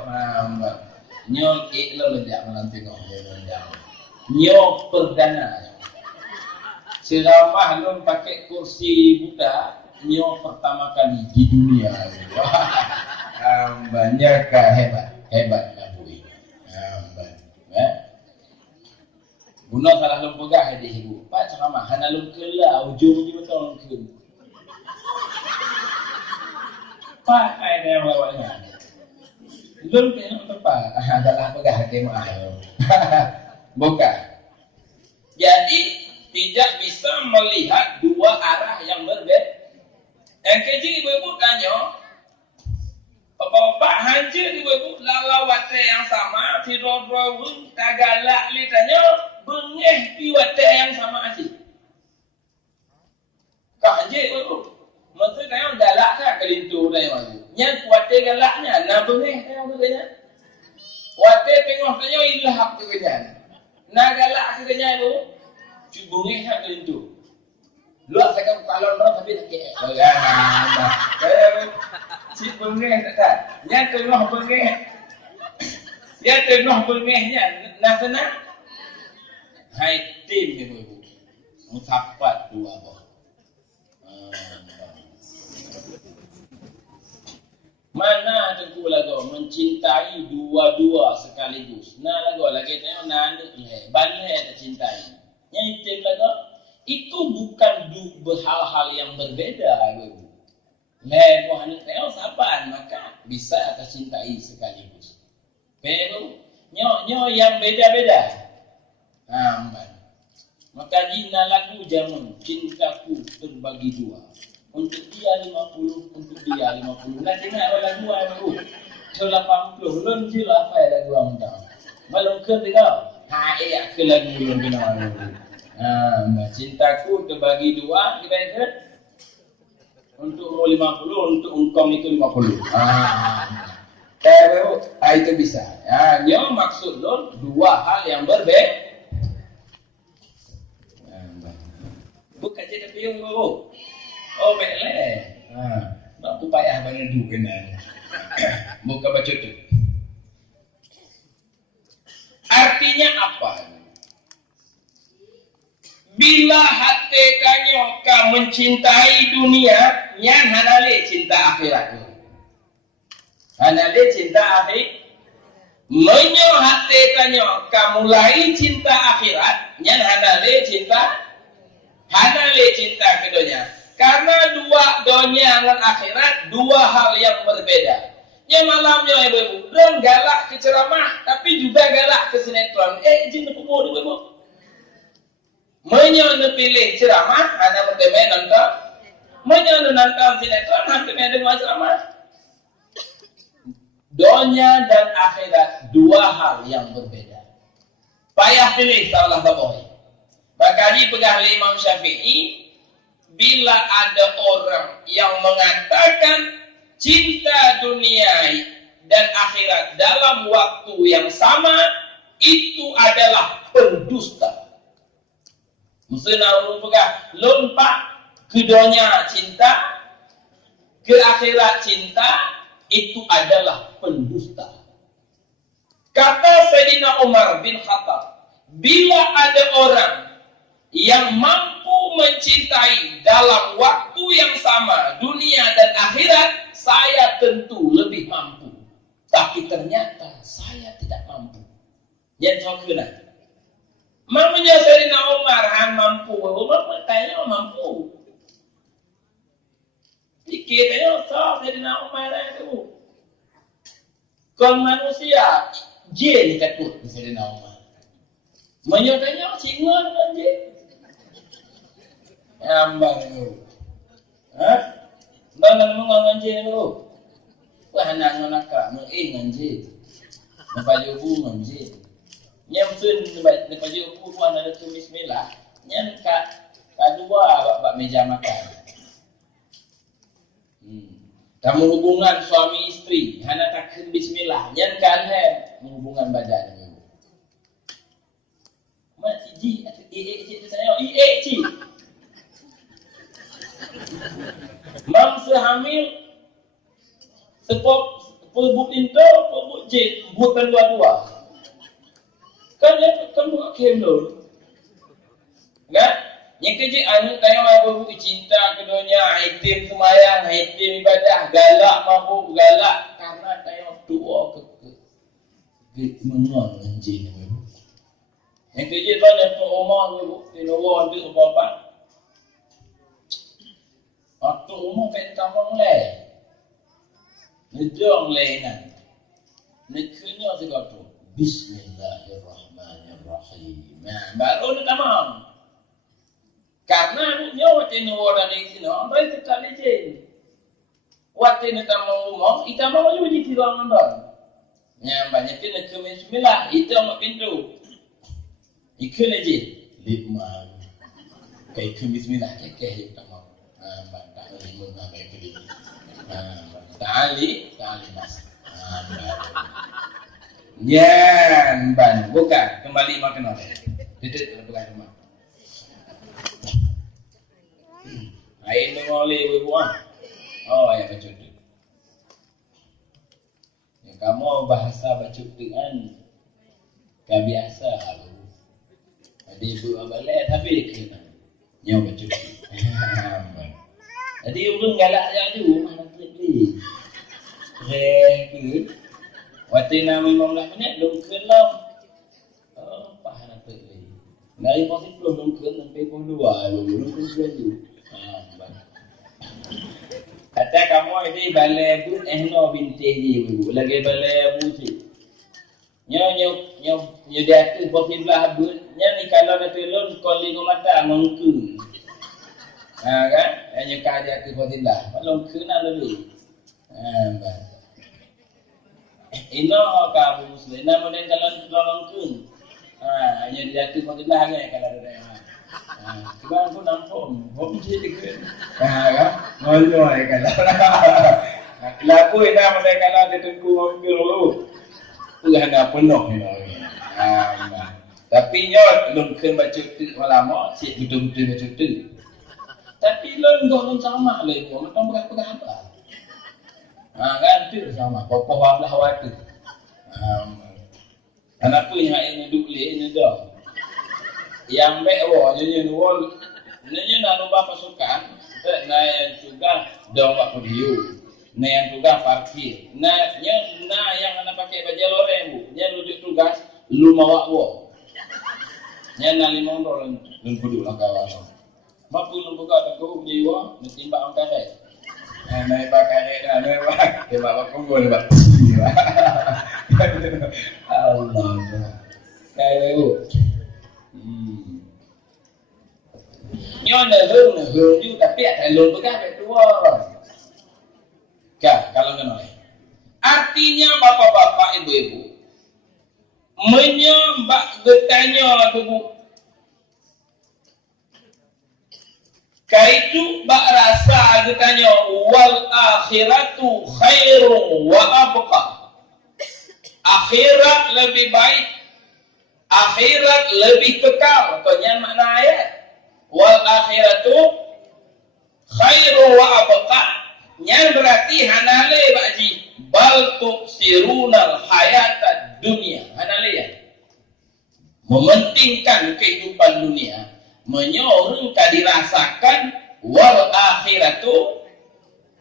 nyol lo lejak malam tengok nyol perdana. Ceramah lu pakai kursi muda, nyol pertama kali di dunia. Banyak hebat lagu ini. Guna salah lu pegah hadiah ibu. Pak ceramah, hana lu kelah ujung ni betul ke. Pak ada yang lawanya. Lu kena tempat adalah pegah hadiah mah. Bukan. Jadi tidak bisa melihat dua arah yang berbeda. Yang kecil ibu-ibu tanya, Bapak hancur ibu-ibu lalawate yang sama, tidur-tidur, tagalak li tanya, bengeh piwate yang sama aja. Kau hancur ibu-ibu, maksud tanya galak tak kelintu tanya ibu. Yang kuate galaknya, nah bengeh tanya ibu-ibu. Wate tengok tanya ilah aku kenyan. Nah galak kenyan ibu. Cubungnya tak kelintu. Lu asalkan kalon dah tapi tak kek. Si bengeh tak. Yang tengah bengeh. Yang tengah bengehnya nak senang. Hai tim ibu-ibu. Mutapat dua boh. Mana tengku lagu mencintai dua-dua sekaligus. Nah lagu lagi tengok nanu bani tak cintai. Yang itu lagu itu bukan hal-hal yang berbeda ibu. Lepas anak tengok sapaan maka bisa atas cintai sekaligus. Pero nyo yang beda-beda. Maka jina lagu jamun cintaku terbagi dua. Untuk dia 50, untuk dia 50. Nak dengar lagu ibu. 80 lun je lah apa lagu anda. Malu ke dengar. Iya ke lagu lun dengar. Cintaku terbagi dua, kita kata untuk 50, untuk engkau itu 50. Kalau itu bisa. Yang maksud lon dua hal yang berbeda. Bukan jadi piung dulu. Oh boleh. Nak payah banyak du kena. Bukan baca tu. Artinya apa? Bila hati kanyo ka mencintai dunia, nyan hanale cinta akhirat. Hanale cinta akhirat. Menyo hati kanyo ka mulai cinta akhirat, nyan hanale cinta keduanya. Karena dua dunia dan akhirat dua hal yang berbeda. Yang malamnya ibu-ibu, dan galak ke ceramah, tapi juga galak ke sinetron. Izin aku ibu. Menyo pilih ceramah, hanya mendemen nonton. Menyenangkan sinetron hampir ada macam-macam. Dunia dan akhirat dua hal yang berbeda. Payah pilih salah satu. Bakali pegah Imam Syafi'i, bila ada orang yang mengatakan cinta dunia dan akhirat dalam waktu yang sama, itu adalah pendusta. Maksudnya orang pegah lompat ke dunia cinta, ke akhirat cinta, itu adalah pendusta. Kata Sayyidina Umar bin Khattab, bila ada orang yang mampu mencintai dalam waktu yang sama dunia dan akhirat, saya tentu lebih mampu. Tapi ternyata saya tidak mampu. Yang sokuna. Mamanya Sayyidina Umar mampu. Umar bertanya mampu. Dikitanya Sayyidina Umar itu. Kalau manusia, jin ketut Sayyidina Umar. Menyatanya singa dengan jin. Ambang itu. Bangan mengangan jin itu. Wah nak nakak mengingan jin. Napaju bungan jin. Nyam sun napaju puan ada tu bismillah. Nyam kadua bak meja makan. Kamu hubungan suami istri, hana takkan bismillah. Nyam kan hubungan badan. Mak ji cik saya cik. Mam sehamil pelbut itu, pelbut jin, bukan dua-dua. Kan buat kem dulu. Kan? Yang kerja anu tayang aku cinta keduanya, itim semayang, itim ibadah, galak mabuk, galak karena tayang tua ke menguang dengan jin. Yang kerja tu ada Umar tu, Umar tu apa? Waktu Umar kat kampung lain. Nedong lainan. Nekenya juga tu. Bismillahirrahmanirrahim. Nah, baru ni tamam. Karena waktu ni orang ni sini, orang itu tak leceh. Waktu ni tamam umum, itu tamam juga di tiruan mandor. Yang banyak tu nak bismillah, itu amat pintu. Ikut leceh. Lima. Kayak bismillah, kayak tamam. Bantah lima kayak tu. Tali mas. Yan ban bukan kembali makan oleh. Titik bukan rumah. Air mengoleh buang. Oh ya baca tu. Ya, kamu bahasa baca tu kan biasa aku. Ada ibu abalai tapi kena. Nyawa baca tu. Jadi orang galak saja mana klik-klik. Klik. Waktu nama 15 minit belum kena. Oh, pahala klik. Dari masih belum kena sampai pukul 2 belum kena tu. Kata kamu ini balai pun ehno binti ni bu. Lagi balai bu si. Nyo dia tu pokok belah bu. Nya ni kalau nak telon koli mata mengku. Kan? Hanya karya ke fadilah. Kalau kena lebih. Ino kamu muslim. Nama dia kalau kun. Hanya dia ke fadilah kan kalau ada. Sebab aku nampak. Hom jadi ke. Kan? Ngoloi kalau. Laku nama dia kalau dia tengku mobil dulu. Tuhan dah penuh ni. Tapi nyot belum kena baca tu lama. Cik betul-betul baca tu. Tapi lenggah pun sama lagi. Macam berapa apa. Kan tu sama. Papa belah waktu. Anak pun yang ini duduk ni dah. Yang baik nyanyi nak lupa pasukan. Nah yang juga dah buat video. Nah yang juga parkir. Nah yang anak pakai baju loreng bu. Yang rujuk tugas lu mawak bu. Yang nak $5 dan kudu lah kawan. Mampu lembuka dan kau punya iwa, mestimbak orang kadai. Naik bak kadai dah, naik bak. Dia bak kumpul, dia bak. Allah. Kayak itu. Nyo na hung pegang je tapi ada long pegang baik tua. Kan kalau kena. Artinya bapak-bapak ibu-ibu menyembah getanya tubuh. Kaitu bak rasa getanya wal akhiratu khairu wa abqa. Akhirat lebih baik, akhirat lebih kekal. Katanya makna ayat. Wal akhiratu khairu wa abqa. Yang berarti hanale bakji bal tuksirunal hayatad dunia. Hanale ya. Mementingkan kehidupan dunia, menyorong dirasakan wal akhiratu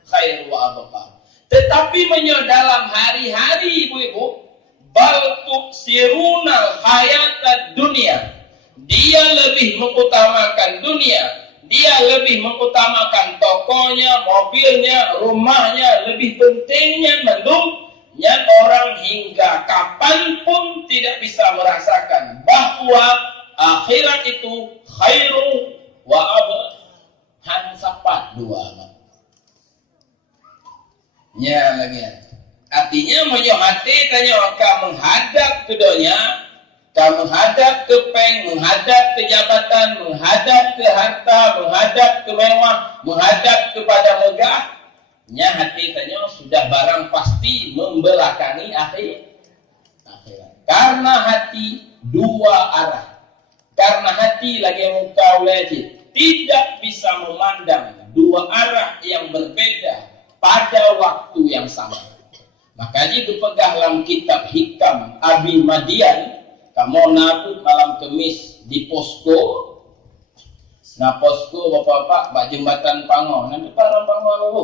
khairu wa abqa. Tetapi dalam hari-hari ibu-ibu bal tuksirunal hayatad dunia. Dia lebih mengutamakan dunia. Dia lebih mengutamakan tokonya, mobilnya, rumahnya. Lebih pentingnya yang orang hingga kapanpun tidak bisa merasakan bahwa akhirat itu khairu wa abqa. Hansapat dua. Ya lagi. Artinya menyohati tanya ka menghadap ke dunia. Kamu menghadap ke peng, menghadap ke jabatan, menghadap ke harta, menghadap ke mewah, menghadap kepada megah. Nya hati tanya sudah barang pasti membelakangi akhirat. Karena hati dua arah. Karena hati lagi muka ulajid tidak bisa memandang dua arah yang berbeda pada waktu yang sama. Makanya dipegang dalam kitab Hikam Abi Madian. Kamu nabut malam kemis di posko. Nah posko bapak-bapak bak jembatan Pango. Nanti parang Pango apa?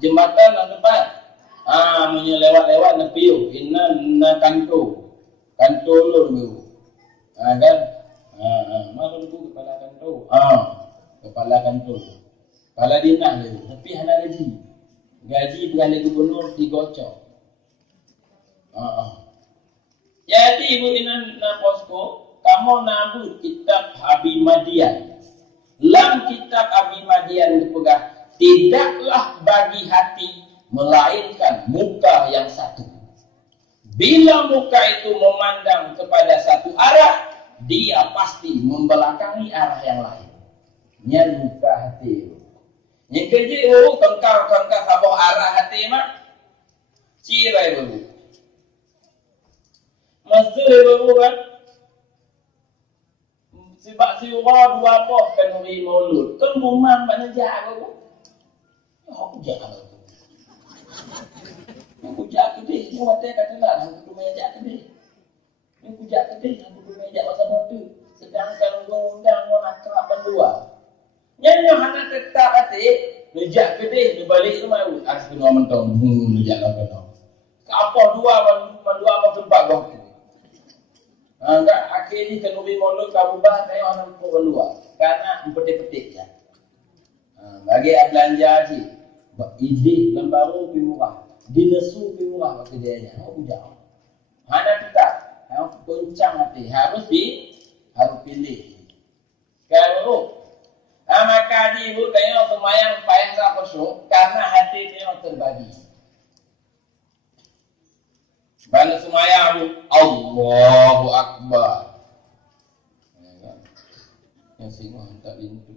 Jembatan nanti depan. Menyelewat-lewat nepiu. Inna kanto. Kanto lu dulu. Kan? Mana dulu kepala kanto? Kepala kanto. Kepala dinah dulu. Tapi hana gaji. Gaji beralih gubernur 3 ocok. Jadi ibu inan na posko, kamu nabut kitab Abi Madian. Dalam kitab Abi Madian dipegang, tidaklah bagi hati melainkan muka yang satu. Bila muka itu memandang kepada satu arah, dia pasti membelakangi arah yang lain. Yang muka hati. Yang kerja kengkar sabah arah hati mah. Cirai baru. Masa baru kan sebab si orang dua apa kan hari maulud kan rumah mana jaga tu aku jaga tu aku jaga deh ni mata kata lah aku tu main jaga deh aku jaga deh aku tu main jaga sama tu sedangkan undang orang kerap berdua nyanyi hana tetap hati lejak deh dibalik tu mau harus kena mentong lejak lah kena apa dua tempat gua enggak akhirnya kan ubi mulut kamu bah tengok orang pun luar karena petik-petik je. Bagi belanja haji ide lembaru pi murah dinesu pi murah kerjanya aku jauh mana kita goncang hati harus pilih kalau maka ibu tengok semayang payah tak kosong karena hati dia terbagi. Bana semayang Allahu Akbar. Yang singo tak pintu.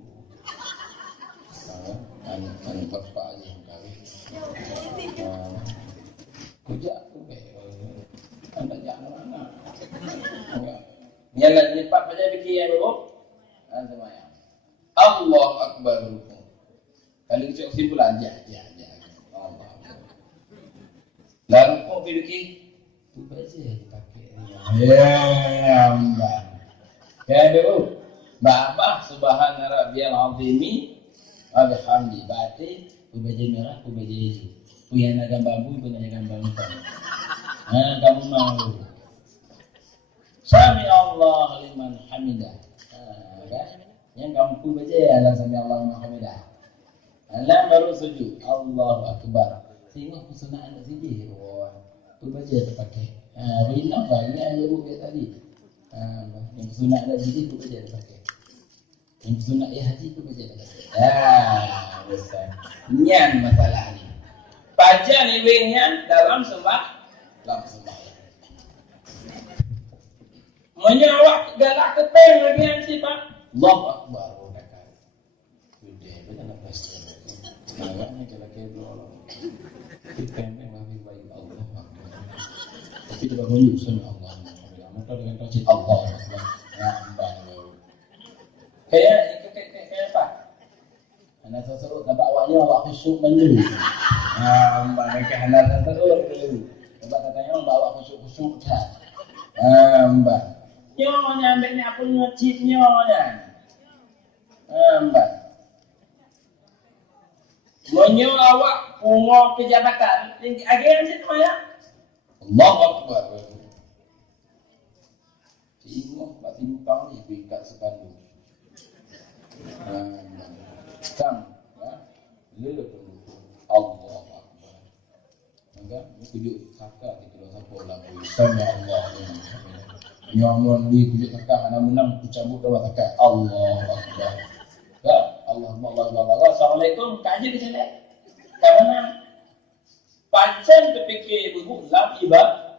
Anak bapak aja yang kali. Kujak tu anda jangan mana. Yang lagi cepat baca fikir yang dulu. Semayang. Allahu Akbar. Kalau kita kesimpulan Allah. Lalu kau fikir tu baca dipakai ya mbak kan dulu mbak subhana rabbiyal azimi wa bihamdi batin tu baca merah tu baca hijau tu yang ada gambar bambu tu yang ada gambar muka kamu mau sami Allah liman hamidah kan yang kamu tu baca Allah sami Allah liman hamidah Allah baru sujud Allahu akbar sehingga kesenangan anda sini tu baca terpakai. Rina banyak yang buat tadi. Yang sunat dah jadi tu baca terpakai. Yang sunat ya haji tu baca tak kata. Besar. Nyan masalah ni. Baca ni nyan dalam dalam sembah. Menyawak galak keteng lagi yang sifat. Allahu Akbar. Sudah, betul nak pasti. Kalau ni kalau dulu. Kita memang baik Allah. Tapi kita bangun sunat Allah. Maka dengan tauhid Allah. Kayak apa? Anak sesuatu nampak awaknya awak khusyuk menyeru. Mereka anak sesuatu menyeru. Sebab katanya orang bawa khusyuk tak. Mbak. Nyonya ambil ni apa ngecip nyonya. Mbak. Menyo awak pungo kejabatan. Agen situ ya. Allahu Akbar. Tengok Pak Timpang ni pikat sepanduk. Sang ya. Lele pendukung Allah Akbar. Maka kujut saka kita siapa lagu sama Allah ni. Nyamun ni kujut saka ana menang kucabut dawa saka Allah Akbar. Ya, Allah. Assalamualaikum. Kaji di sini. Karena pancen terfikir ibu lam ibadah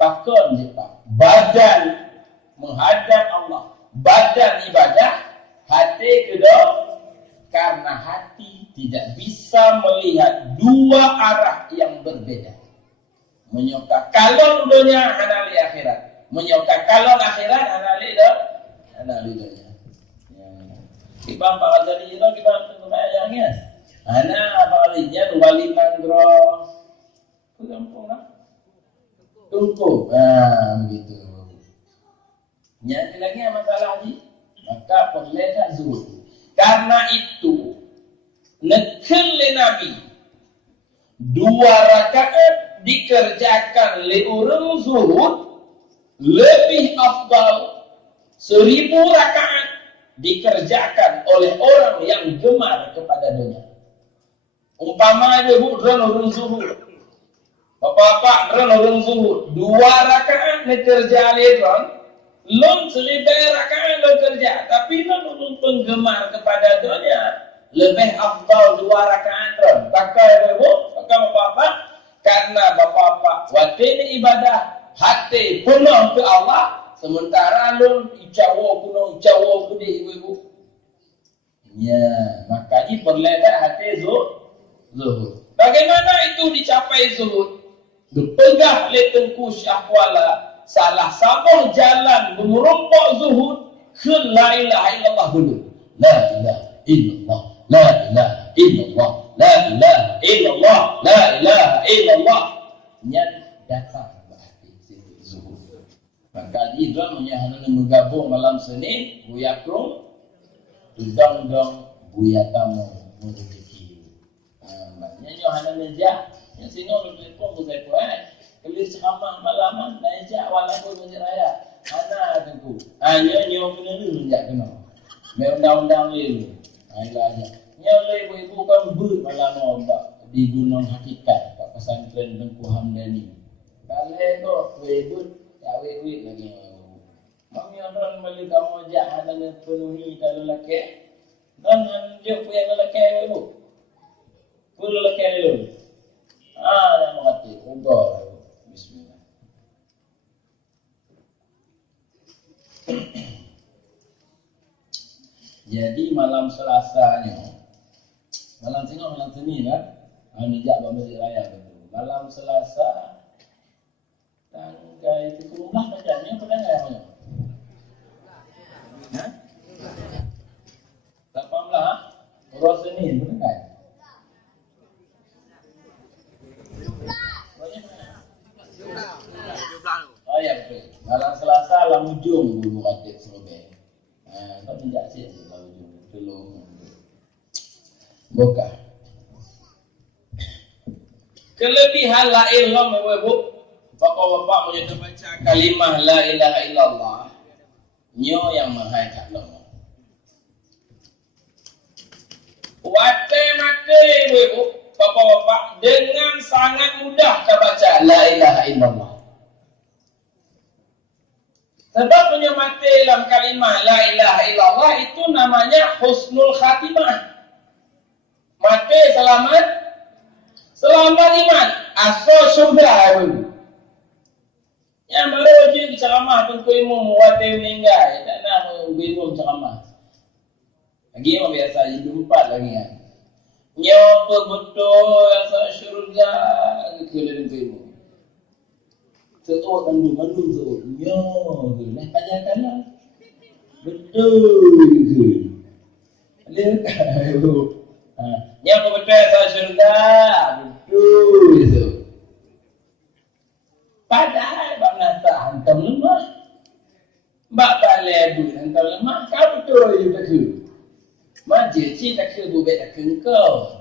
pakon je pak. Badan menghadap Allah. Badan ibadah, hati kedua. Karena hati tidak bisa melihat dua arah yang berbeda. Menyokak kalon dunia, anali akhirat. Menyokak kalon akhirat, anali dunia. Ibang Pak Azali itu kita kemayangnya. Anak apa kalinya wali mandro. Kumpul lah. Tungku. Begitu. Yang lagi masalah haji. Maka perlehat zuhud. Karena itu nekele Nabi 2 rakaat dikerjakan oleh orang zuhud lebih afdal 1000 rakaat dikerjakan oleh orang yang gemar kepada dunia. Umpama ibu orang zuhud, bapak-bapak orang zuhud 2 rakaat dikerja leron, lom 1000 rakaat lo kerja, tapi lo penggemar kepada dunia lebih afdal 2 rakaat ron. Pakai ibu, pakai bapak-bapak, karena bapak-bapak waktu ini ibadah hati penuh ke Allah. Sementara lu icawo kuno di ibu-ibu. Ya, makanya perlehat hati zuhud. Bagaimana itu dicapai zuhud? Dipegah oleh Tengku Syahwala. Salah satu jalan memerompok zuhud ke la ilaha illallah dulu. La ilaha illallah. La ilaha illallah. La ilaha illallah. La ilaha illallah. Yang datang berarti zuhud. Maka dia menyahana menggabung malam Senin, buya krung, tudang-dang, buya tamu, merezeki. Maknanya Yohana Najah, yang sini orang telepon tu saya puan, kelir ceramah malaman, Najah walaupun Masjid Raya, anak tentu. Hanya nyo kena lu menjak kena. Mai undang-undang le. Ailah aja. Nyo le ibu kan ber malam ombak di Gunung Hakikat, Pak Pesantren Tengku Hamdani. Kalau tu ibu awet-awet lagi. Mami orang balik kamu jahat dan penuhi kalau laki. Dan anjuk yang laki itu. Kul laki itu. Yang mati. Ubah. Bismillah. Jadi malam Selasanya, malam Senin kan? Nijak Masjid Raya betul. Malam Selasa tanggal itu rumah macamnya pernah enggak ya? Hah? 18 Urus Senin pernah enggak? Oh ya betul. Malam Selasa lah ujung bulu katik Surabaya. Kau tidak sih lah ujung belum. Buka. Kelebihan la ilaha illallah. Bapak-bapak punya baca kalimah la ilaha illallah. Nyo yang mahal kat Allah. Wate mate ibu, bapak-bapak dengan sangat mudah kita baca la ilaha illallah. Sebab punya mati dalam kalimah la ilaha illallah itu namanya husnul khatimah. Mati selamat, selamat iman, asal syurga dulu. Yang baru je ceramah tentang ilmu muwatir meninggal, tak nak ilmu ceramah. Lagi yang biasa hidup 4 lagi kan. Nyoba betul asal syurga ke dalam ilmu. Seorang mandu tu, nyoba lah kajian betul ke? Ada nyoba betul asal syurga, betul itu. Padahal bab nasa hantam lemah. Bab balai bu hantam lemah. Kau betul je tak ke? Majlis si tak ke bubek tak ke kau.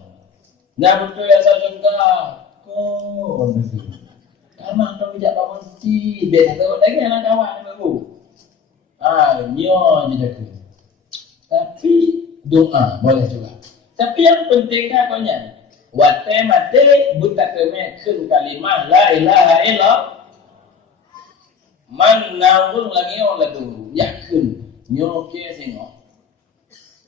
Nak betul yang saya cakap. Kau tak ke. Kamu kau bijak bab masjid. Biar tak tahu lagi anak kawan baru. Nyo je tak ke. Tapi doa boleh juga. Tapi yang penting kan kau nyanyi. Watai mati buta kemekin kalimah la ilaha illallah. Man nawung lagi orang tu yakin nyoke sengok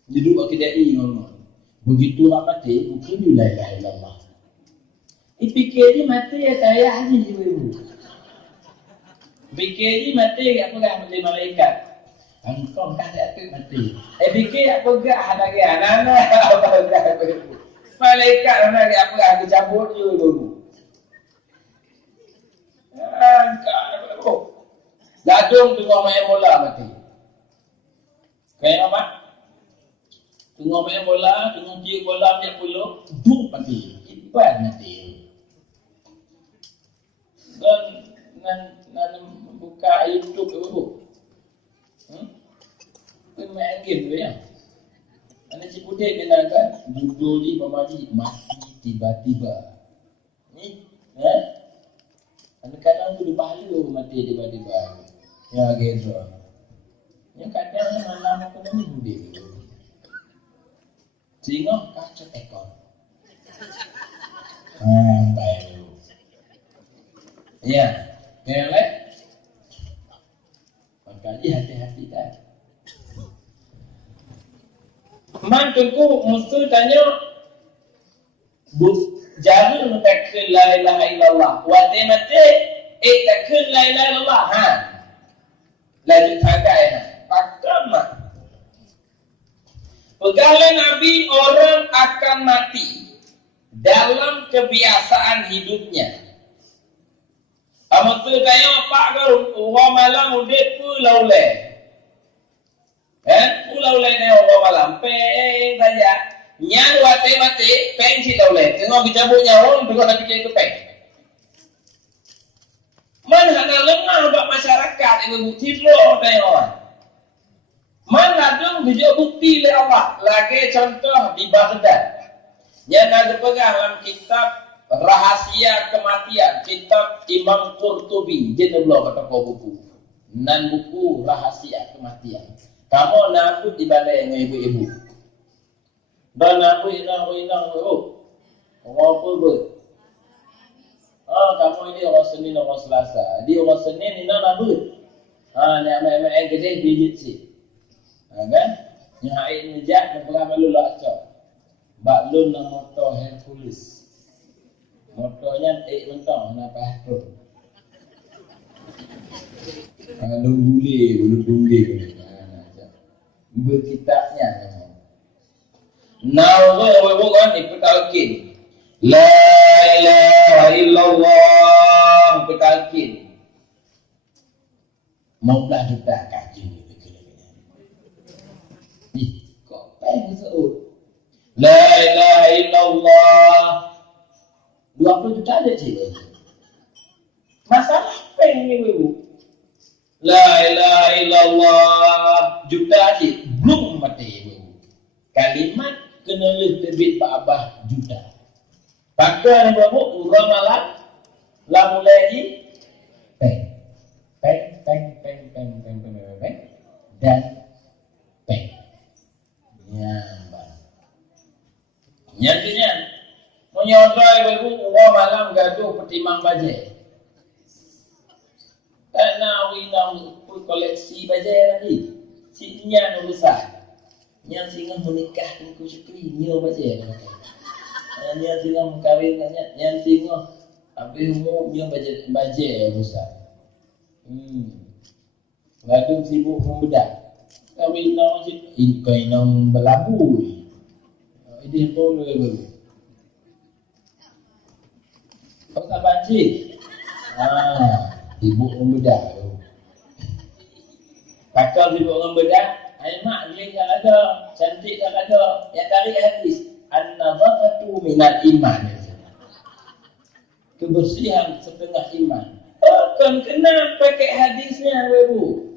duduk kedai ngomong begitu mati bukan la ilaha illallah dipikir ni mati ya saya haji ibu fikir ni mati apa gak mati malaikat engkau tak ada tu mati fikir apa gak ada lagi anak apa gak malaikat mana gak apa aku cabut je dulu gadung tengok main bola mati. Kayak apa? Tengok main bola, tengok tiup bola punya puluh, duk mati. Iban mati. Dan buka YouTube dulu. Main game tu ya. Ada si putih kena kan judul ni pemaji mati tiba-tiba. Ni, kadang-kadang tu dipahala mati tiba-tiba. Ya gitu. Yang kadang malam aku ni budi. Singa kacau ekor. Baik. Ya, boleh. Makanya hati-hati dah. Mantuku mesti tanya jangan takkan la ilaha illallah. Wa mati takkan la ilaha illallah. Lagi tagai agama. Pegawai Nabi orang akan mati dalam kebiasaan hidupnya. Amat tu tanya pak kau orang malam udah pulau le. Pulau le ni orang malam peng saja. Nyan wate mati peng si lau le. Tengok dicabutnya orang tengok nak fikir itu peng. Mana ada lemah buat masyarakat ibu bukti lo tengok. Mana ada video bukti oleh Allah. Lagi contoh di Baghdad. Yang ada pegang dalam kitab Rahasia Kematian, kitab Imam Qurtubi. Dia belum kata kau buku. Dan buku Rahasia Kematian. Kamu nak di balai dengan ibu-ibu. Dan aku inang ibu. Apa buat? Kamu ini orang Senin, orang Selasa. Di orang Senin ini nak buat. Ni amat-amat gede bibit si. Kan? Yang air nejak dan pegang malu lah acok. Baklun nak motor Hercules. Motornya mentang nak patrol. Kalau boleh. Berkitabnya. Now we kan ikut talqin. La ilaha illallah talqin. Mau dah juta kaji ni kok pengen seut. La ilaha illallah 20 juta ada je. Masalah pengen ni ibu. La ilaha illallah juta je belum mati ibu. Kalimat kena lebih abah juta. Pakai ni babu urang malam la mulai peng dan peng. Nyatinya menyodai ibu uang malam gaduh pertimang bajet. Tak nak koleksi baju lagi. Si Nya besar. Nya singa menikah dengan Syukri, Nya baju nak pakai. Nya singa kahwin dengan Nya singa habis umur Nya baju besar. Lalu sibuk membedak. Kahwin nak ikan nang berlabu. Ini pun boleh. Kau tak banjir. Sibuk membedak. Pakar sibuk membedak. Mak dia tak ada. Cantik tak ada. Yang tarik hadis. An-nadhafatu minal iman. Kebersihan setengah iman. Kan kena pakai hadisnya, Ibu.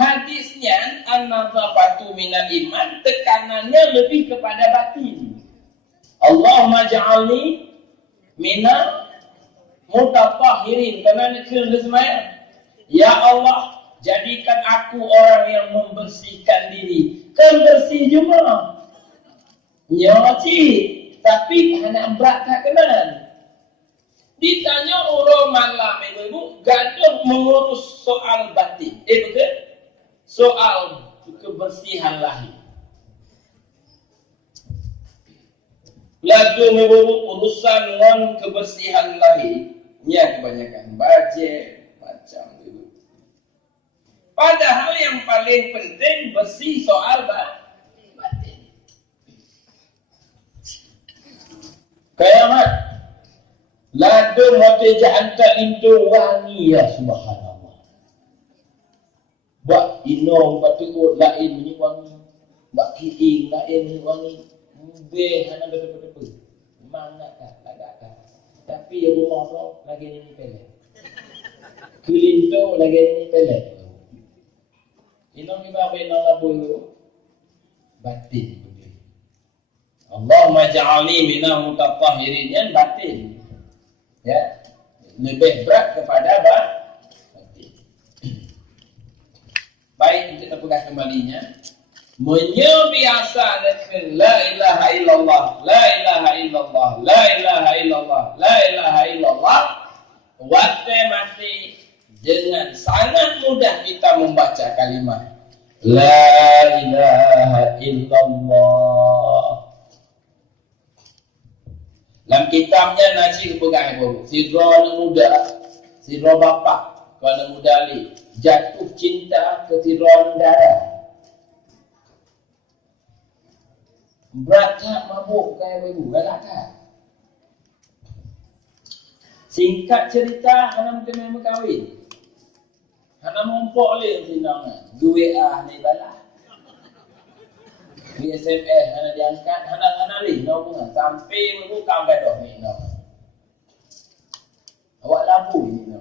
Hadisnya an-nadhafatu minal iman, tekanannya lebih kepada batin. Allahumma ja'alni minal mutatahhirin. Karena nak sembahyang. Ya Allah, jadikan aku orang yang membersihkan diri. Kan bersih juga. Ya cik, tapi anak berat tak kenal. Ditanya orang malam ibu, gaduh mengurus soal batin. Betul? Soal kebersihan lahir. Gaduh urusan dengan kebersihan lahir. Nya kebanyakan bajet macam itu. Padahal yang paling penting bersih soal batin. Kiamat. Ladun hati jahanta itu wangi ya subhanallah. Buat inong batu lain ni wangi. Buat kiing lain ni wangi. Mubeh hana betul-betul. Mana tak lagak tak. Tapi rumah tu lagi ni pelet. Kelinto lagi ni pelet. Inong iba inong labu batin. Allahumma ja'alni minal mutatahhirin, yang batin. Ya, lebih berat kepada batin. Baik, kita pegang kembalinya. Menyebiasa dengan la ilaha illallah, la ilaha illallah, la ilaha illallah, la ilaha illallah. Waktu mati dengan sangat mudah kita membaca kalimat la ilaha illallah. Dalam kitabnya Najib pegang baru. Sirah muda, sirah bapak, kalau muda ni jatuh cinta ke sirah darah. Berat tak mabuk kayak baru, galak tak? Singkat cerita, hana mungkin memang kahwin. Hana mumpuk le sinang. Duit ni balah. Di SMS hana diangkat, hana leh no bunga sampai bukan gadoh ni no. Awak labu ni no.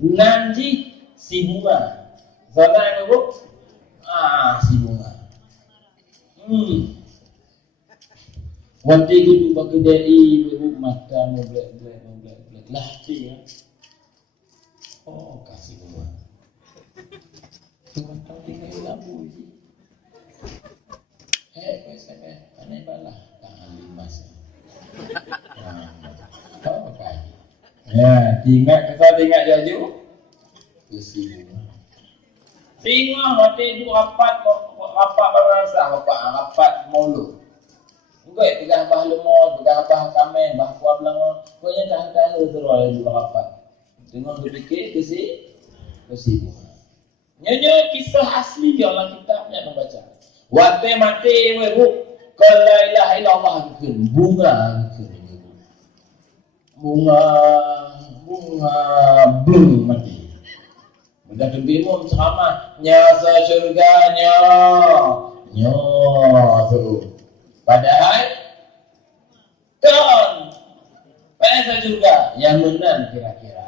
Nanti si bunga. Zaman tu si bunga. Waktu itu bagi dari mata black lah dia. Oh kasih bunga. Cuma tahu tinggal labu je. SMS, aneh balah. Tahan limas. Apa kali? Ya, tinggal jaju. Kesini. Tinggal mati itu rapat berasa, rapat mulu. Enggak, pegang bah lemot, pegang bah kamen, bah kuah belanga. Pokoknya tahan-tahan terus juga rapat. Tengok berfikir kesini. Nyonya kisah asli dalam kitabnya membaca. Waktu mati ibu, kalau la ilaha illallah bunga belum mati. Mudah bingung ceramah nyasa syurganya, tu. Padahal kan pengen syurga yang menang kira-kira.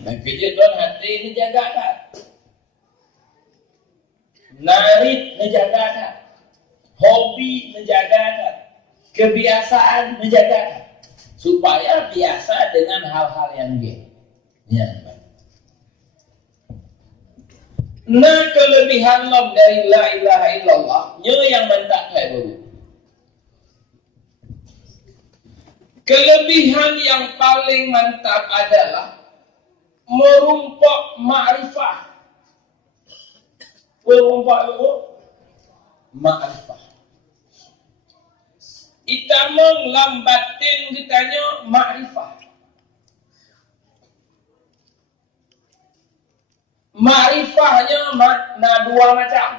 Dan kerja tuan hati ini jaga tak? Narik menjaga tak? Hobi menjaga tak? Kebiasaan menjaga tak? Supaya biasa dengan hal-hal yang baik. Nah kelebihan lob dari la ilaha illallah, nyo yang mentak kayak dulu. Kelebihan yang paling mantap adalah merumpak ma'rifah. Merumpak itu ma'rifah. Itamang lambatin ditanya ma'rifah. Ma'rifahnya makna dua macam.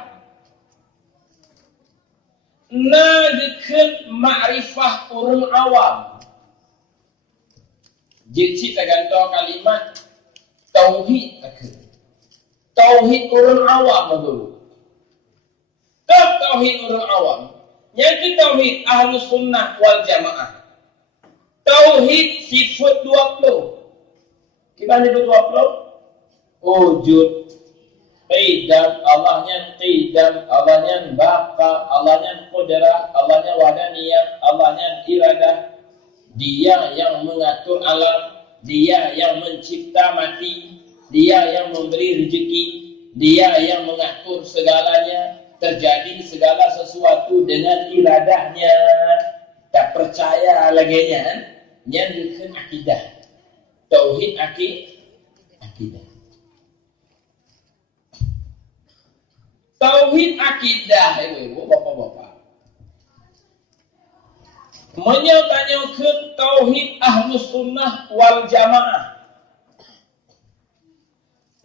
Na deken ma'rifah orang awam. Jika tergantung kalimat tauhid akan. Tauhid orang awam dulu. Tauhid orang awam. Yang tauhid Ahlus Sunnah wal Jamaah. Tauhid sifat 20. Kita sebut 20. Wujud, qidam, Allahnya qidam, Allahnya baqa, Allahnya qudrah, Allahnya wadaniyah, Allahnya iradah. Dia yang mengatur alam, dia yang mencipta mati, dia yang memberi rezeki, dia yang mengatur segalanya, terjadi segala sesuatu dengan iradahnya. Tak percaya lagi yang bukan akidah. Tauhid akidah. Tauhid akidah itu bapak-bapak. Menyatanyakan tauhid Ahlus Sunnah wal Jamaah.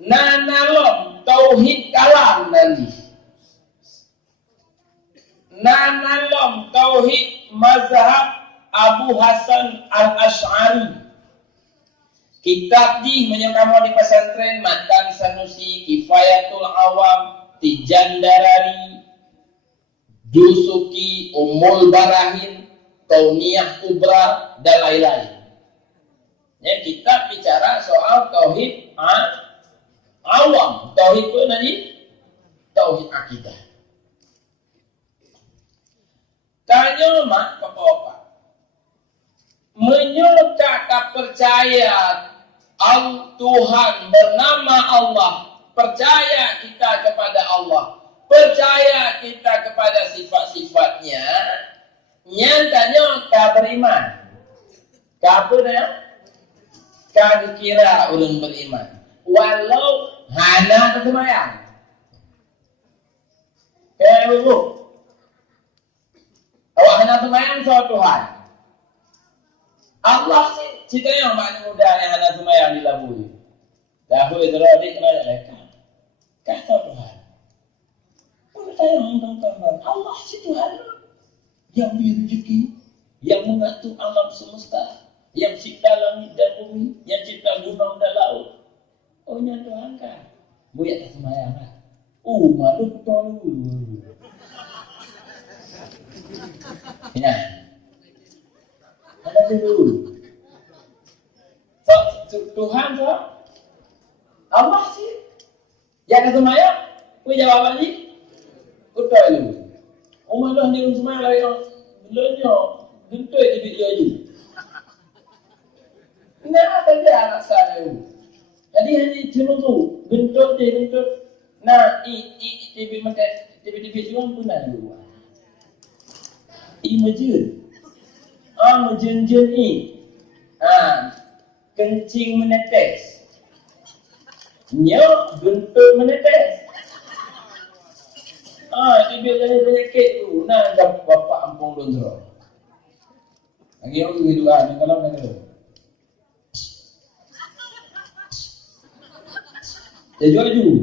Nanalom tauhid kalam nanti. Nanalom tauhid mazhab Abu Hasan Al-Ash'ari. Kitab di menyangkamu di pesantren Matan Sanusi, Kifayatul Awam, Tijan Darari, Jusuki, Ummul Barahin, Kauniyah Kubra, dan lain-lain. Ya, kita bicara soal tauhid awam. Tauhid itu nanti tauhid akidah. Tanya mak apa-apa. Menyatakan percaya Tuhan bernama Allah. Percaya kita kepada Allah. Percaya kita kepada sifat-sifatnya. Nyatanya kau beriman. Kau kira orang beriman. Walau hana kesemayang. Kayak begitu. Awak hana semayang soal Tuhan. Allah sih cerita yang paling mudah yang hana semayang dilabui. Dahulu itu rodik kena mereka. Kata Tuhan. Percaya tentang Allah si Tuhan yang beri rezeki, yang mengatur alam semesta, yang cipta langit dan bumi, yang cipta gunung dan laut. Oh nya Tuhan kan. Buya tak semayang kan. Malu betul. Ya. Ada dulu. Tuhan tu Allah sih. Yang semayang, punya jawaban ni. Betul dulu. Malah dia semayang lagi belanja bentuk di dia je. Nah, ada alasan dulu. Jadi hanya cuma tu bentuk dia bentuk. Nah, TV macam TV jual pun ada dulu. Majun. Majun ni. Kencing menetes. Nyok bentuk menetes. Dia biar penyakit tu. Nah, dah bapak ampung lonjor. Lagi orang kedua ni kalau nak tu. Dia jual dulu.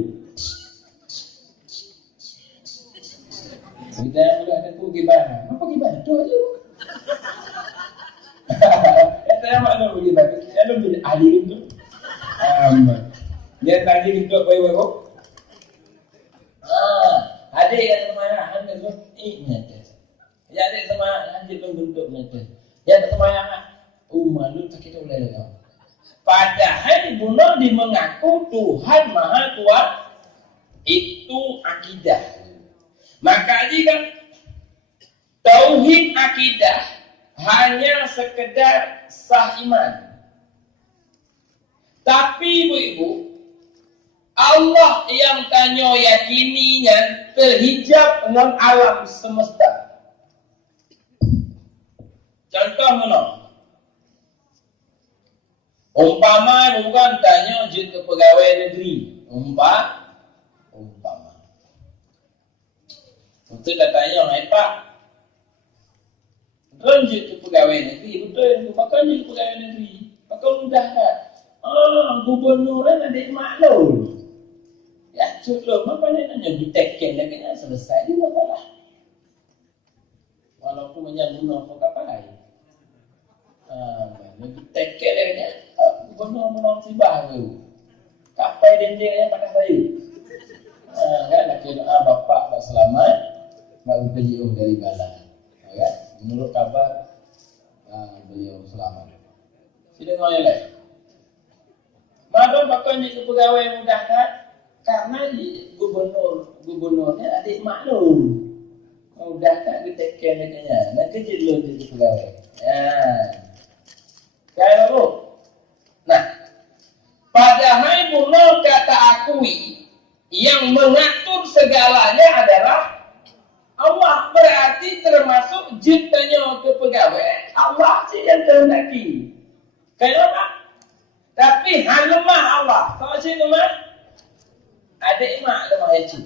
Kita yang boleh ada tu gimana? Apa gimana? Tu aja. Kita yang mana boleh bagi? Kita belum jadi ahli itu. Dia tadi kita baik-baik. Ada yang semayang, anda tu nyetes. Ya ada semayang, anda tu bentuk nyetes. Ya ada semayang, malu tak kita boleh lagi. Padahal benar di mengaku Tuhan Maha Tuhan itu akidah. Maka jika tauhid akidah hanya sekedar sah iman. Tapi ibu-ibu, Allah yang tanya yakininya terhijab dengan alam semesta. Contoh mana? Umpama bukan tanya je ke pegawai negeri. Umpama. Betul dah tanya, Pak. Betul je ke pegawai negeri. Betul, pakai je ke pegawai negeri. Pakai mudah kan? Gubernur kan adik maklum. Ya, cukup. Makanya nanya ditekan dah kena selesai dia masalah. Walaupun menyambung apa kapai. Ditekan dah kena. Gubernur menang sibah tu. Kapai dendeng yang pakai saya. Kan nak kira bapak selamat. Baru PJO dari Balang. Kan? Menurut kabar beliau selamat. Sila ngomong yang lain. Maka pakai ke pegawai mudah kan? Karena gubernurnya adik maklum. Mudah kan ditekan dekanya. Nak kerja dulu jadi pegawai. Kaya baru. Nah, padahal mula kata akui yang mengatur segalanya adalah Allah, berarti termasuk jitanya ke pegawai. Allah sih yang terhendaki. Kenapa? Tapi halemah Allah. Kalau sih lemah, ada imak lemah itu.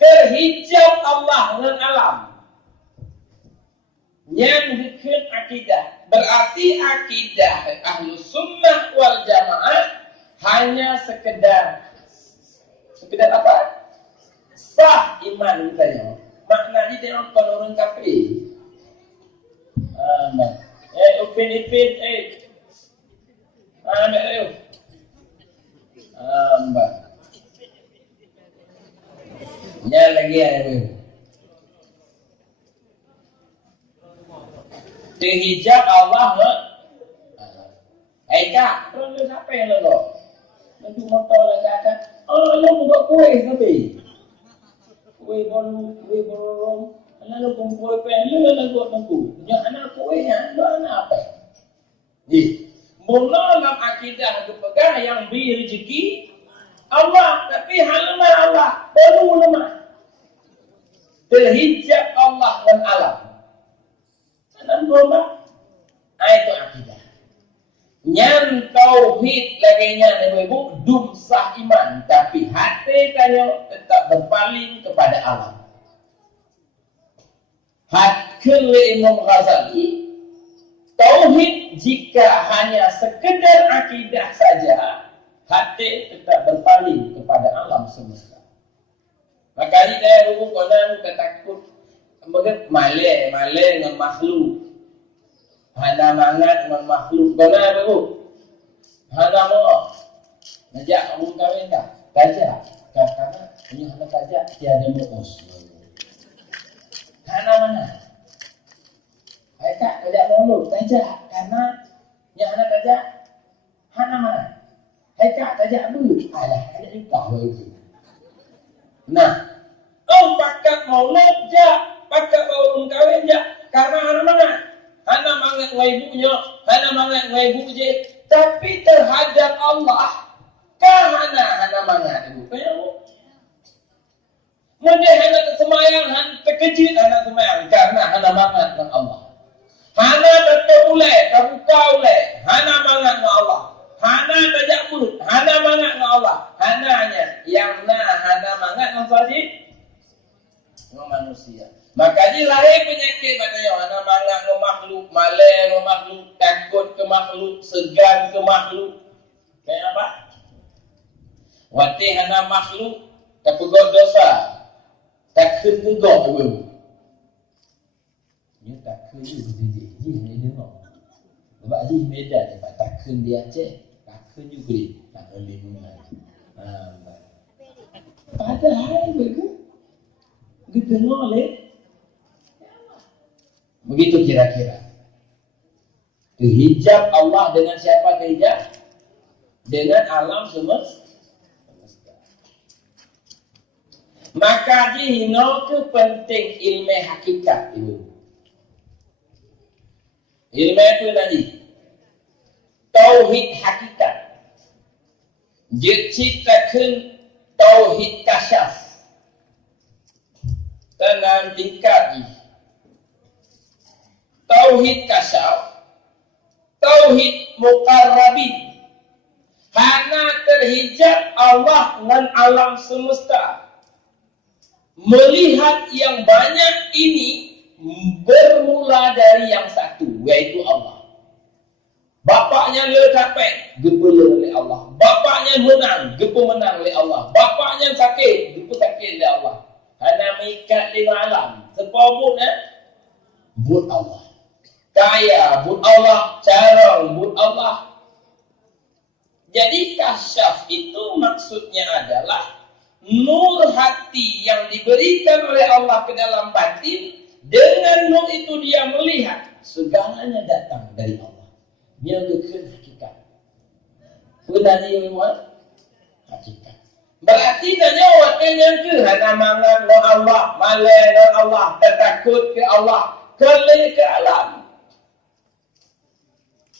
Terhijab Allah dengan alam. Yang bikin akidah. Berarti akidah Ahlus Sunnah wal Jamaah hanya sekedar apa? Sah iman katanya. Maknanya tengok kalau orang kafir. Upin-ipin, ambil ayo. Mbak. Nya lagi ayo. Dihijab Allah Kak, lu siapa yang lo? Nanti motor lagi akan. Lu buat kue tapi. Kue bolong. Lalu kumpul pen, lu buat tengku. Jangan anak kuenya, lu anak apa? Mula dalam akidah dipegang yang beri rezeki Allah, tapi halamah Allah baru lemah. Terhijab Allah dan alam. Kenapa Allah? Itu akidah. Nyan tauhid laginya ibu dum sah iman, tapi hati kanyo tetap berpaling kepada alam. Hakul Imam Ghazali, tauhid jika hanya sekedar akidah saja, hati tetap berpaling kepada alam semesta. Makanya saya dulu konon ketakut, malai dengan makhluk. Hana mangat dengan makhluk. Benar apa bu? Hana mau najak kamu kawin tak? Tajak. Karena ini hana tajak tiada muus. Hana mana? Hai tak tajak mulu. Tajak karena yang hana tajak hana mana? Hai tak tajak bu. Alah ada juga itu. Nah, pakat maulud jak, pakat baru kawin jak. Karena hana mana? Hana mangat ibunya, hana mangat ibu je, tapi terhadap Allah, kan hana mangat ibu. Kamu, mending hana tersemayang, hana terkejut, hana tersemayang, karena hana mangat dengan Allah. Hana terulai, terbuka ulai, hana mangat dengan Allah. Hana tajak mulut, hana mangat dengan Allah. Hananya yang hana mangat dengan sajid, dengan manusia. Makanya lahir penyakit maknanya hana mangat ke makhluk, malai ke makhluk, takut ke makhluk, segan ke makhluk. Kayak apa? Wati hana makhluk, terpegot dosa, takut tegok pun. Dia takut dia ni tengok. Sebab dia Medan ni, takut dia Aceh, takut juga dia. Tak boleh mengenal. Padahal begitu. Kita nolak. Begitu kira-kira. Terhijab Allah dengan siapa terhijab? Dengan alam semesta. Maka dihino ke penting ilmu hakikat itu. Ilmu itu tadi. Tauhid hakikat. Diciptakan tauhid kasyaf. Dalam tingkat ini. Tauhid kasyaf tauhid muqarrabin. Hana terhijab Allah dengan alam semesta. Melihat yang banyak ini bermula dari yang satu, yaitu Allah. Bapaknya lecapek, gepela oleh Allah. Bapaknya menang, menang oleh Allah. Bapaknya sakit, sakit oleh Allah. Hana mengikat dengan alam. Sepabut but Allah. Kaya, but Allah. Carang, but Allah. Jadi kasyaf itu maksudnya adalah nur hati yang diberikan oleh Allah ke dalam batin. Dengan nur itu dia melihat segalanya datang dari Allah. Dia bukan hakikat. Benar ni memang hakikat. Berarti tanya wakilnya ke hana mangan no Allah, malai no Allah, tertakut ke Allah, kelih ke alam.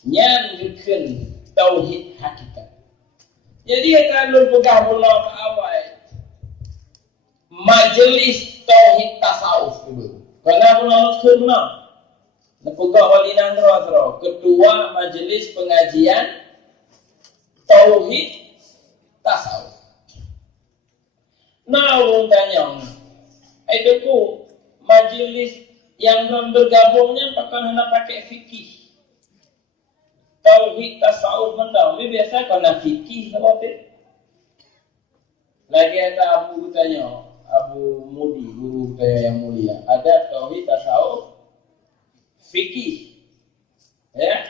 Yang bukan tauhid hakikat. Jadi kalau pegang bola ke awal majlis tauhid tasawuf dulu. Karena bola ke mana? Nepegak wali nandra ketua majlis pengajian tauhid tasawuf. Nah, orang tanya, itu ku majlis yang belum bergabungnya pakai fikih. Tauhid tasawuf mentau. Ini biasa kena fikih apa? Lagi ada Abu tanya, Abu Mudi, guru saya yang mulia. Ada tauhid tasawuf fikih. Ya?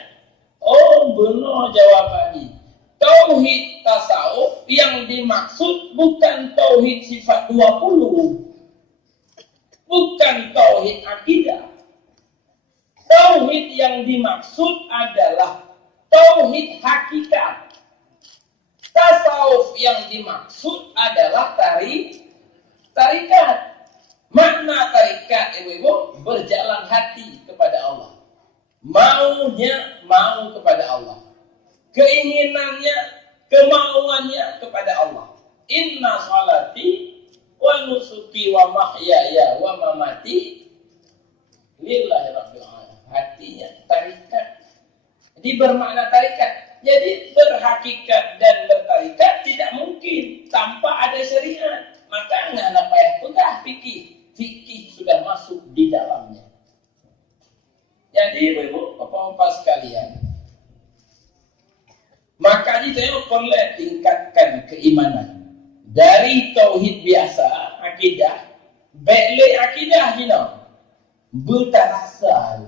Oh, benar jawabannya. Tauhid tasawuf yang dimaksud bukan tauhid sifat 20. Bukan tauhid akidah. Tauhid yang dimaksud adalah tauhid hakikat. Tasawuf yang dimaksud adalah tarikat. Makna tarikat ibu-ibu berjalan hati kepada Allah. Maunya mau kepada Allah. Keinginannya, kemauannya kepada Allah. Inna salati wa nusuki wa mahyaya wa mamati lillahi rabbil alamin. Hatinya tarikat. Jadi bermakna tarikat. Jadi berhakikat dan bertarikat tidak mungkin tanpa ada syariat. Maka enggak payah pegang fikih. Fikih sudah masuk di dalamnya. Jadi ibu, bapak-bapak sekalian, maka kita perlu tingkatkan keimanan dari tauhid biasa, akidah, beli akidah jina, berterasa,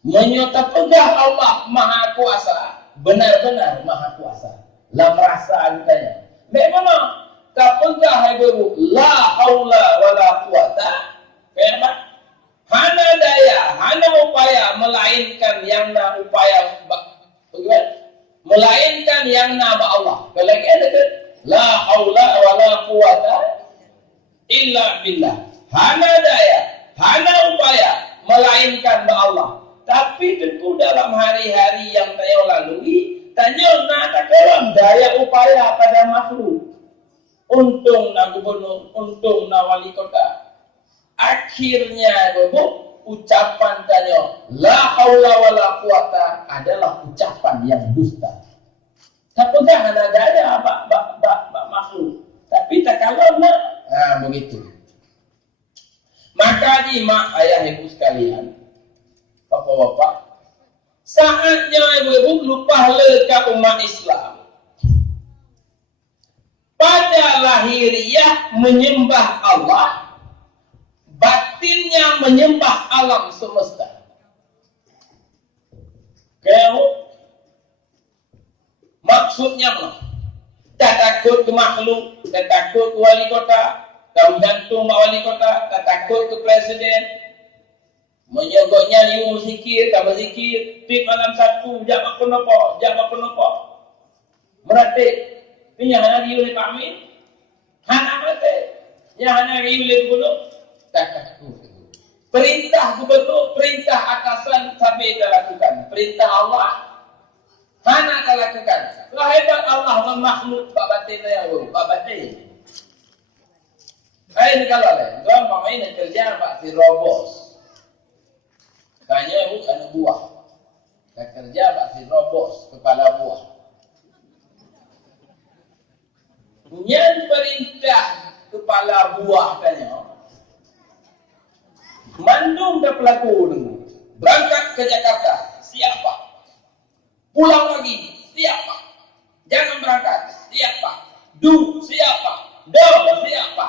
menyota pegang Allah Maha Kuasa, benar-benar Maha Kuasa. Lah merasa katanya. Bagaimana? Tak pegang ibu, la haula wala quwata, apa? Hana daya, hana upaya melainkan yang na upaya bagaimana? Melainkan yang nama Allah. Kalau ada la haula wala quwata illa billah. Hana daya, hana upaya melainkan Allah. Tapi tentu dalam hari-hari yang saya lalui, tanya nak tak kalam daya upaya pada makhluk. Untung na gubernur, untung na wali kota. Akhirnya ucapan tanya la haula wala quwata adalah ucapan yang dusta. Tak pegang hana daya makhluk. Tapi tak kalau nak begitu. Maka di mak ayah ibu sekalian, bapak-bapak, saatnya ibu-ibu lupa leka umat Islam. Pada lahiriah menyembah Allah, batinnya menyembah alam semesta. Kau maksudnya apa? Tak takut ke makhluk, tak takut ke wali kota, tak gantung wali kota, tak takut ke presiden. Menyogoknya you zikir, tak berzikir, pik malam satu, jangan apa-apa. Merati, ini yang hari oleh Pak Amin, hana merati, yang hari oleh gubernur. Perintah gubernur, perintah atasan sampai kita lakukan. Perintah Allah, hana kita lakukan. Lah hebat Allah memakhluk Pak Batin ya, Pak Batin. Ini kalau lah, tuan Pak Main kerja Pak Firobos. Tanya anak buah. dah kerja bak si robos kepala buah. Yang perintah kepala buah tanya, mandum dah pelaku dulu. Berangkat ke Jakarta, siapa? Pulang lagi, siapa? Jangan berangkat, siapa? Siapa? Siapa?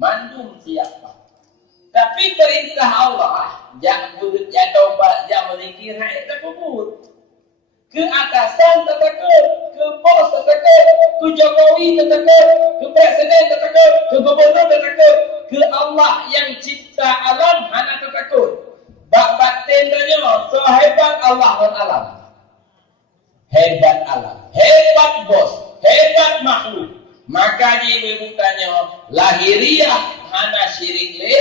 Mandum siapa? Tapi perintah Allah, jangan tobat, jangan berzikir, tak kubur. Ke atasan tertekut, ke bos tertekut, ke Jokowi tertekut, ke presiden tertekut, ke gubernur tertekut, ke Allah yang cipta alam hana tertekut. Bak batin tanya, sehebat Allah dan alam. Hebat alam, hebat bos, hebat makhluk. Maka dia ibu tanya, lahiriah hana syirik le,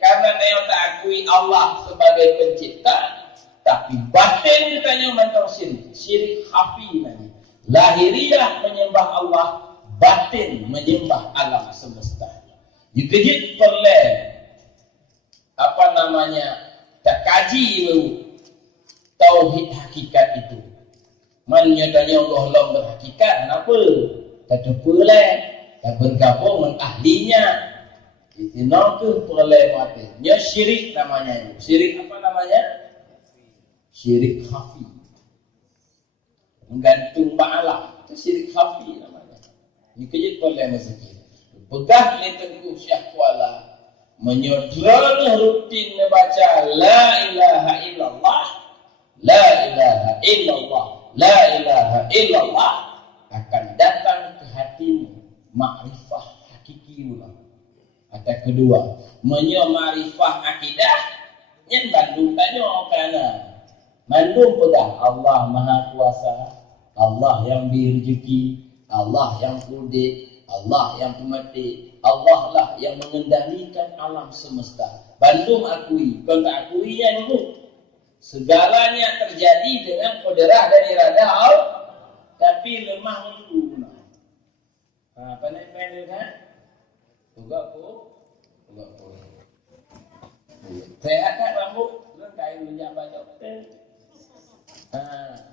karena dia tak akui Allah sebagai pencipta. Tapi batin ditanya mentang syirik khafi nanti. Lahiriah menyembah Allah, batin menyembah alam semesta. Dikejut perle apa namanya tak kaji tauhid hakikat itu. Menyadari Allah lam berhakikat, kenapa? Tak terpulai, tak bergabung dengan ahlinya. Itu nak perle mati. Nya syirik namanya itu. Syirik apa namanya? Syirik khafi. Menggantung ba'alah. Itu syirik khafi namanya. Ini kejut boleh masjid. Pegah ni tengku Syekh Kuala. Menyodra rutin membaca La ilaha illallah. La ilaha illallah. La ilaha illallah. Akan datang ke hatimu makrifah hakiki ulang. Atau kedua. Menyomarifah akidah. Yang bandung tanya kerana mandum pegang Allah Maha Kuasa, Allah yang beri rezeki, Allah yang kudit, Allah yang pemati, Allah lah yang mengendalikan alam semesta. Bandung akui, kalau tak akui ya dulu. Segalanya terjadi dengan kudrah dan iradah Allah, tapi lemah dulu. Apa nak main kan? Tugak ko. Sehat tak rambut? Belum kain menjabat doktor.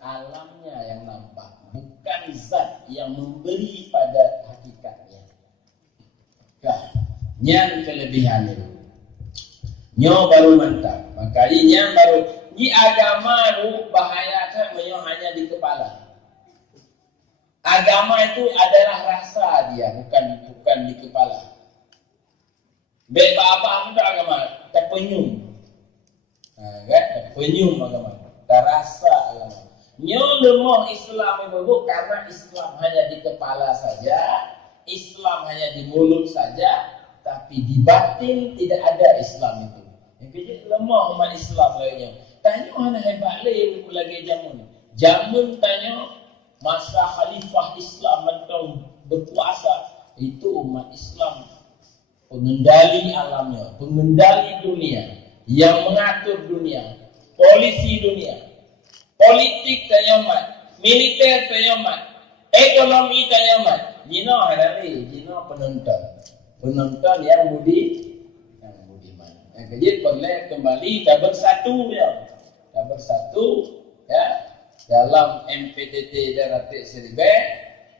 Alamnya yang nampak, bukan zat yang memberi pada hakikatnya. Yang kelebihan itu nyo baru mantap. Maka ini baru ni agama itu bahaya kan hanya di kepala. Agama itu adalah rasa dia, bukan di kepala. Baik apa itu agama terpenyum. Kan terpenyum agama. Terasa agama. Nyo lemah Islam itu karena Islam hanya di kepala saja, Islam hanya di mulut saja, tapi di batin tidak ada Islam itu. Yang kejut lemah umat Islam lainnya. Tanya mana hebat lagi jamun. Jamun tanya masa khalifah Islam mentang berkuasa, itu umat Islam pengendali alamnya, pengendali dunia, yang mengatur dunia. Polisi dunia, politik tanyamat, militer tanyamat, ekonomi tanyamat. Jino hari jino penonton yang budiman. Yang kejut boleh kembali kabar satu ya, dalam MPTT dan Ratik Seribe.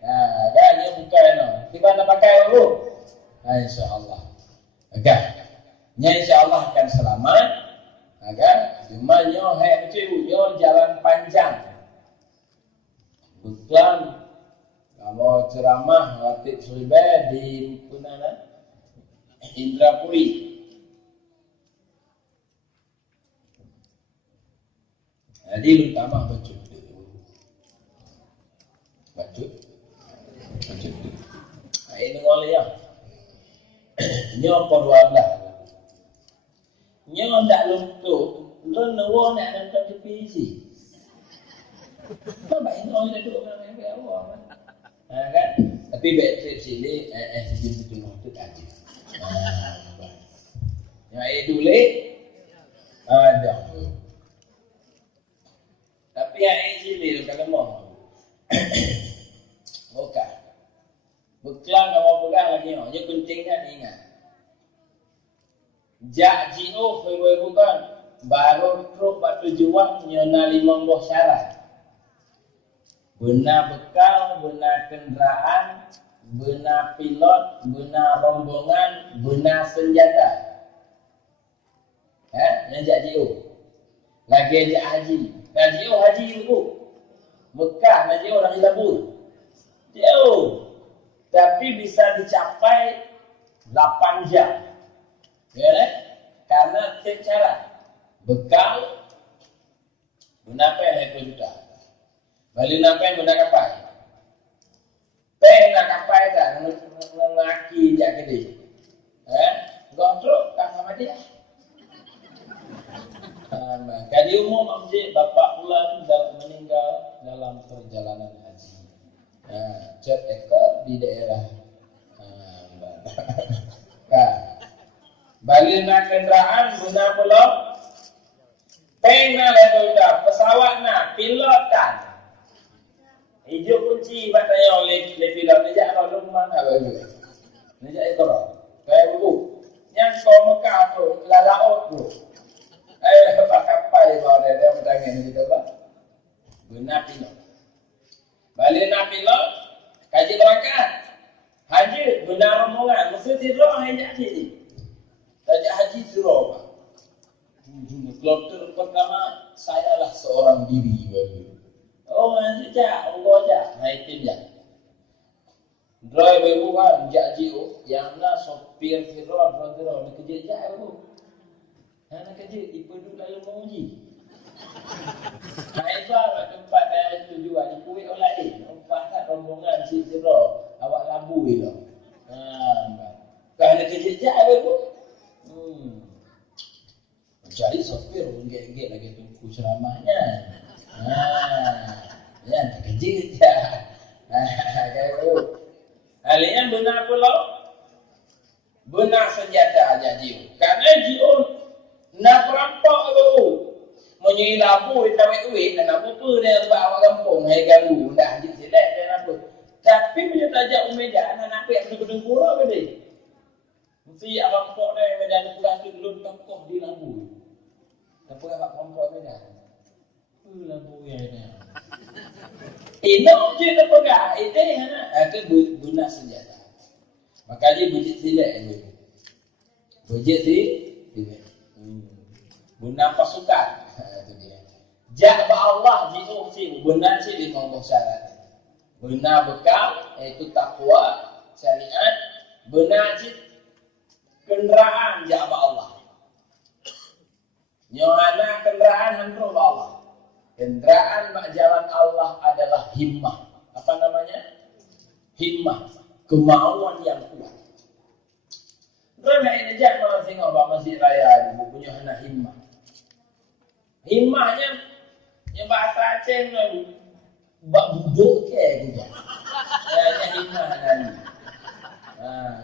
Kan dia bukan tiba nak pakai dulu. Insya-Allah. Agak. Insya-Allah akan selamat. Agar cuma nyo jalan panjang. Bukan kalau ceramah Ratik Seribe di mana? Indrapuri. Jadi utama baca. Ini boleh ya. Nyo por 12. Nyo ndak luntuk, lu nawa nak nonton TV. Apa ini orang dah duduk dalam yang awam. Kan? Tapi baik trip sini betul tu tadi. Yang dulu ada. Tapi yang sini kalau mau. Bukan. Beklang kamu pegang lagi, yang penting kan ingat. Jak jino bukan baru truk batu juang nyona 15 syarat. Benar bekal, benar kenderaan, benar pilot, benar rombongan, benar senjata. Yang jak JO. Lagi jak haji. Dan JO haji dulu. Mekah dan JO lagi labur. JO. Tapi bisa dicapai 8 jam. Ya kan? Karena tiap syarat. Bekal, benar apa yang juta. Balik nampai guna kapal. Peng nak kapal dah ngaki dia gede. Gondrok tak sama dia. Kali umum masjid bapak pula meninggal dalam perjalanan haji. Cet ekor di daerah. Balik nak kenderaan guna pula. Peng nak lepas pesawat nak pilot kan. Hijau kunci batanya oleh pilot nejak kalau rumah nak bagi. Nejak ekor. Kayak buku. Yang kau Mekah tu lalaut tu. Kapal kau dia bertangan kita bah. Benar pilot. Balik nak pilot, kaji berangkat. Haji benar rombongan, mesti tidur hanya haji. Kaji haji tidur bah. Kloter pertama saya lah seorang diri bagi. Oh, nanti jak, Allah jak, naikin jak. Driver itu kan, jak JO, yang nak sopir firot, nak kerja jak itu. Nak kerja, ipu lalu menguji. Haibah kat tempat tujuan, kuih orang lain. Nampak tak rombongan si firot, awak labu itu. Kan nak kerja jak itu. Cari sopir, enggak lagi tunggu ceramahnya. Ya, tak kerja je. Kayak tu. Halinya benar pula. Benar senjata aja JO. Karena JO nak perampok tu. Menyui labu, tawet duit, nak apa dia buat awak kampung. Hai ganggu, dah haji selek dan apa. Tapi punya tajak Medan, anak apa yang berdengkur ke dia. Mesti awak pok dia Medan pulang tu belum tokoh di labu. Apa awak perampok Medan? Labu yang ni. Nak je tak pegang. Itu kan guna senjata. Maka dia bujit silek ni. Bujit silek. Guna pasukan. Itu dia. Jak Allah jitu si benar si 15 syarat. Benar bekal iaitu takwa, syariat, benar si kenderaan jak Allah. Nyana kenderaan hantu Allah. Kenderaan mak jalan Allah adalah himmah. Apa namanya? Himmah. Kemauan yang kuat. Kerana ini jangan tengok Pak Masjid Raya dulu punya anak himmah. Himmahnya yang bahasa Aceh ni bak buduk ke juga. Ya himmah nanti.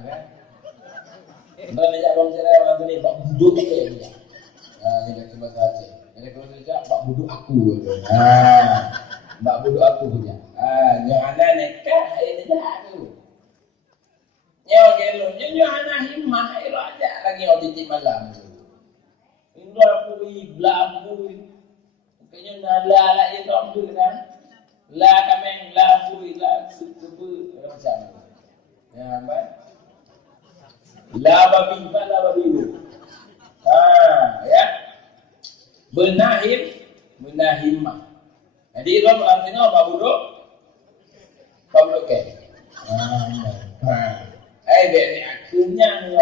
Kan? Kerana jangan Masjid Raya orang tu ni bak buduk ke juga. Ini kata bahasa Aceh. Jadi kalau saya bak buduk aku. Bak buduk aku punya. Nyana nekah ini dah tu. Nyawa gelo, nyana himmah itu aja lagi waktu di malam tu. Indra pui, belabu. Kayaknya nala lah itu ambil kan. La kameng, la pui, la suku macam tu. Ya, baik. La babi, la babi. Ya. Benar himmah. Jadi kalau orang tengok Pak Buduk ke? Biar ni akhirnya ni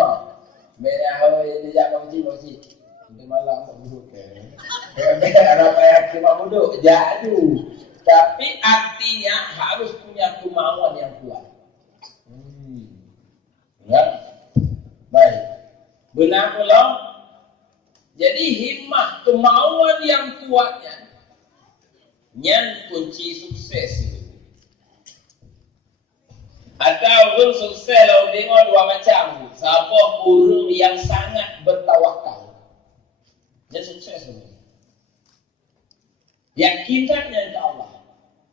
biar ahoi dia jak bauci. Nanti malam Pak Buduk ke? Biar apa yang Pak Buduk jadu. Tapi artinya harus punya kemauan yang kuat. Ya? Baik. Benar pula. Jadi himmah, kemauan yang kuatnya yang kunci sukses itu. Atau orang sukses kalau tengok dua macam. Siapa orang yang sangat bertawakal. Dia sukses itu. Yakinannya kepada Allah.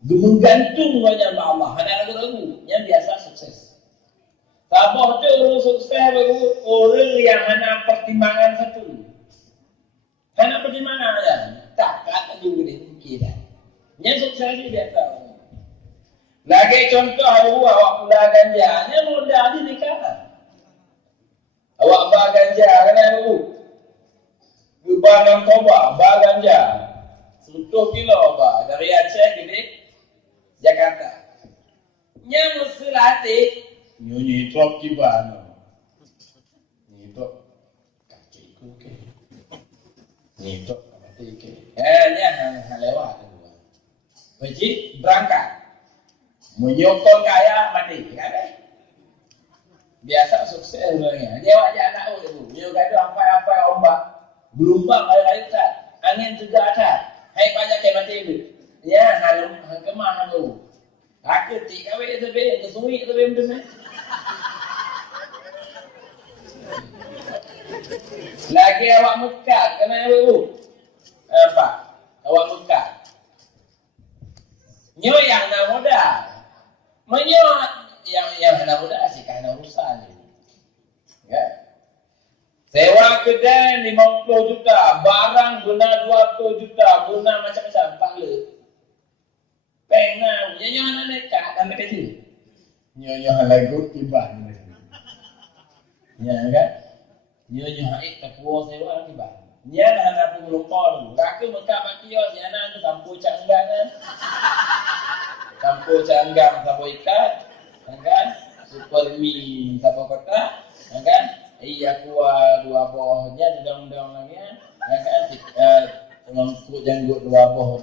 Menggantung banyak kepada Allah. Hanya ragu-ragu. Yang biasa sukses. Siapa tu orang sukses itu orang yang hanya pertimbangan satu. Karena Yang sukses ni dia tahu. Lagi contoh awak pula ganja, ni mudah di nikah. Awak bah ganja kena ibu. Gubang Toba, bah ganja. 10 kilo bah dari Aceh ke Jakarta. Nya mesti latih nyanyi trop kiban. Ni trop kacik ke. Ni trop apa ke. Nya hang lewat. Wajib berangkat. Menyokong kaya mati. Kan? Biasa sukses orangnya. Dia wajah anak tu. Dia gaduh sampai ombak. Gelombang air tak. Angin juga ada. Hai banyak kayak mati tu. Ya, hang kemah tu. Aku tik kawin tu be, tu sunyi tu be macam. Lagi awak mekat kena tu. Apa? Awak mekat. Nyo yang nak modal. Menyo yang nak modal sih kena urusan ni. Ya. Sewa kedai 50 juta, barang guna 20 juta, guna macam-macam pahala. Pengen nyo nak nekat sampai ke situ. Nyo lagu tiban. Ya kan? Nyo haik tak puas sewa tiban. Nya nak pun lupa dulu. Raku Mekah Makio si anak tu campur canggang kan. Campur canggang sama ikan. Kan? Super mie sama kotak. Kan? Iya kuah 2 bohnya dudang-dudang lagi kan. Mengkut janggut 2 boh.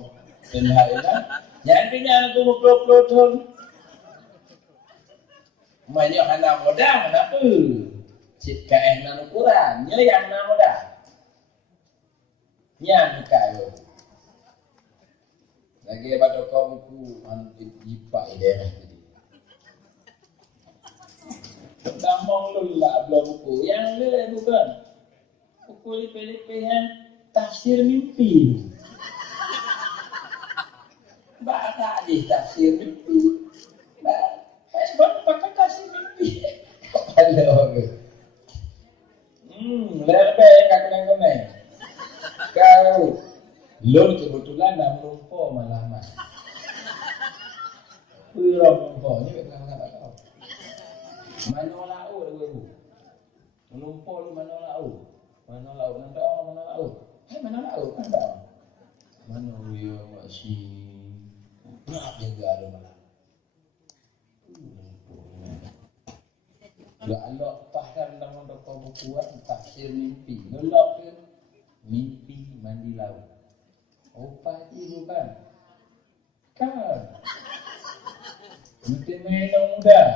Tendai kan. Yang kenyang tu mukul-mukul tu. Banyak anak modal kenapa? Cik kain nak ukuran. Nya yang nak modal. Yang kaya. Lagi pada kau buku jipak daerah tadi. Gampang lulah belum buku. Yang le bukan. Buku lipe-lipe yang tafsir mimpi. Baca di tafsir mimpi. Sebab pakai tafsir mimpi. Ada orang. Lebih kat kenang-kenang. Kau lor kebetulan dah merumpah malaman. Berapa merumpah ni kata kau. Mana lau dulu. Merumpah lu mana lau. Mana lau nak dah mana lau. Mana lau kan dah. Mana dia masih nak jaga ada malam. Lah Allah tahan dalam bukuan tafsir mimpi. Nolak ke mimpi mandi laut. Opa ji bukan. Kan. Mesti minum dah.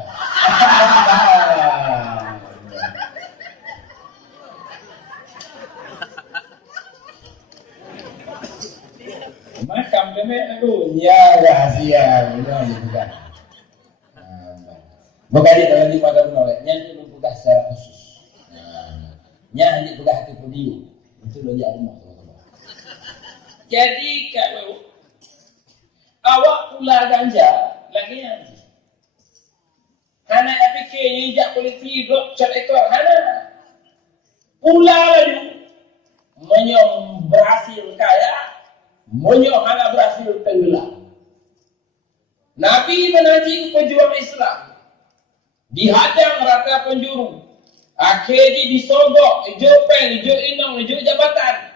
Makam demek aku. Ya rahsia. Bukan. Bukan dia kalau di pada menolak. Yang itu bukan secara khusus. Yang ini bukan hati video. Itu lo jadi rumah. Jadi kalau awak pula ganja lagi yang hana fikir injak polisi drop cat ekor hana pula lagi menyong berhasil kaya menyong hana berhasil tenggelam. Nabi menaji pejuang Islam dihadang rata penjuru akhirnya disogok hijau peng, hijau inong, hijau jabatan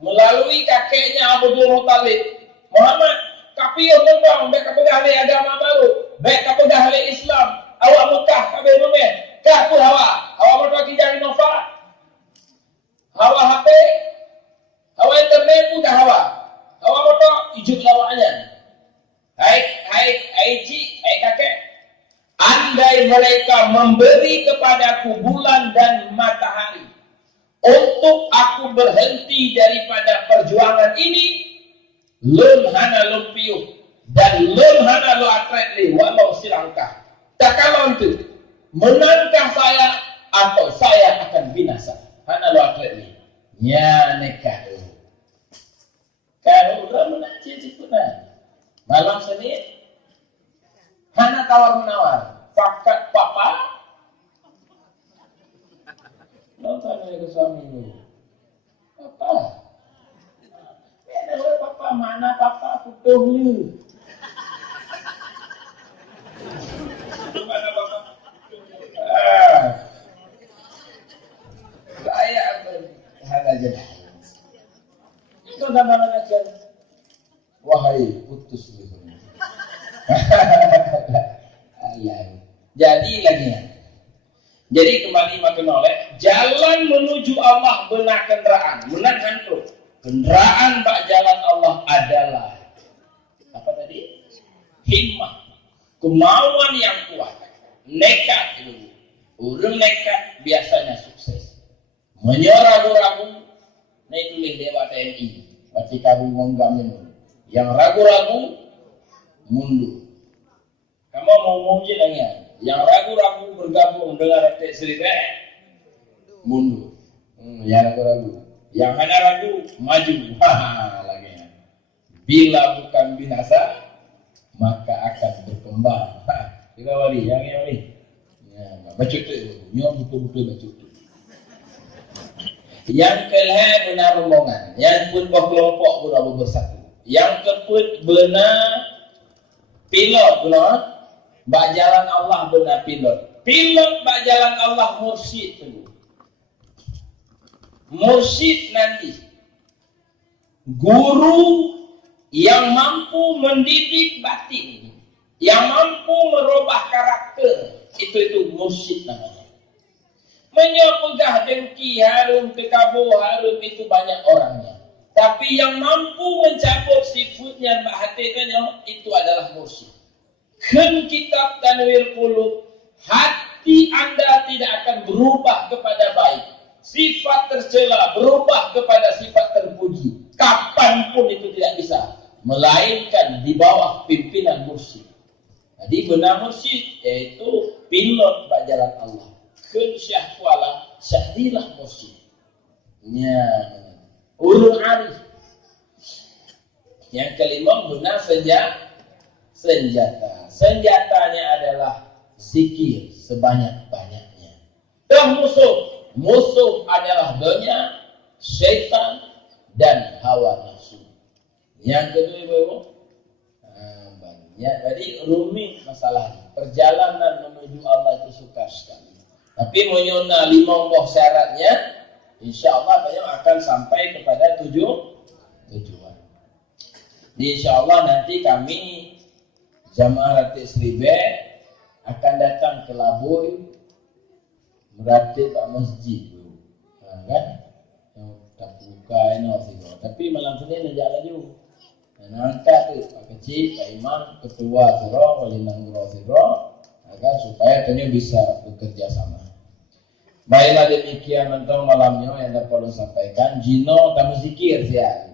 melalui kakeknya Abdul Muttalib. Muhammad, kapio tentang mereka pegahli agama baru, mereka pegahli Islam. Awak Mekah, kabel rumah, kaku awak berdua kijari nova, awak HP, awak internet pun dah awak berdua hijau lawaknya. Hai kakek, andai mereka memberi kepadaku bulan dan matahari untuk aku berhenti daripada perjuangan ini, lum hana lumpiuh dan lum hana lo atretli walau silangkah. Tak kalau itu menangkah saya atau saya akan binasa. Hana lo atretli. Nya nekah. Kalau udah menanti cikunan. Malam Senin hana tawar menawar. Fakat papa nonton dari suami lu. Apa? Papa mana papa aku putuh lu. Mana bapak? Saya berhana jelah. Itu nama-nama aja. Wahai putus lu. Jadi lagi ya. Jadi kembali makin oleh jalan menuju Allah benar kendaraan, benar hantu. Kendaraan bak jalan Allah adalah apa tadi? Himmah, kemauan yang kuat, nekat itu. Orang nekat biasanya sukses. Menyeragu-ragu, nah itu dewa TNI. Berarti kamu menggambar. Yang ragu-ragu mundur. Kamu mau muji dengan yang ragu-ragu bergabung dengan RT Seribe mundur. Yang ragu-ragu, yang hanya ragu maju. Lagi. Bila bukan binasa, maka akan berkembang. Kita wali, yang ini. Ya, baca tu, nyom betul-betul baca tu. Yang kelih benar rombongan, yang pun berkelompok pun bersatu. Yang keput benar pilot benar. Bak jalan Allah benar pilot. Pilot bak jalan Allah mursyid tu. Mursyid nanti guru yang mampu mendidik batin, yang mampu merubah karakter. Itu mursyid namanya. Menyepegah dengki harum, tekabur harum itu banyak orangnya. Tapi yang mampu mencabut sifatnya mbak hatinya itu adalah mursyid. Ken kitab tanwir qulub, hati anda tidak akan berubah kepada baik. Sifat tercela berubah kepada sifat terpuji. Kapanpun itu tidak bisa, melainkan di bawah pimpinan mursyid. Jadi benar mursyid yaitu pilot bak jalan Allah. Ken syahwala syahdilah mursyid. Ya, ulul arif. Yang kelima benar senjata. Senjatanya adalah zikir sebanyak-banyaknya. Dan musuh adalah dunia, syaitan, dan hawa nafsu. Yang kedua Ibu, banyak. Jadi rumit masalahnya. Perjalanan menuju Allah itu sukar sekali. Tapi menyuna 5 buah syaratnya, insya Allah akan sampai kepada tujuan. Insya Allah nanti kami Jamaah Ratib Seribe akan datang ke Labuy meratib Pak Masjid kan yang tak buka ini tapi malam ini najak lagi angkat tu Pak Kecil, Pak Imam, Ketua Siro, Wali Nanggro Siro agar supaya tanya bisa bekerja sama. Baiklah demikian untuk malamnya yang dapat saya sampaikan. Jino tamu zikir ya.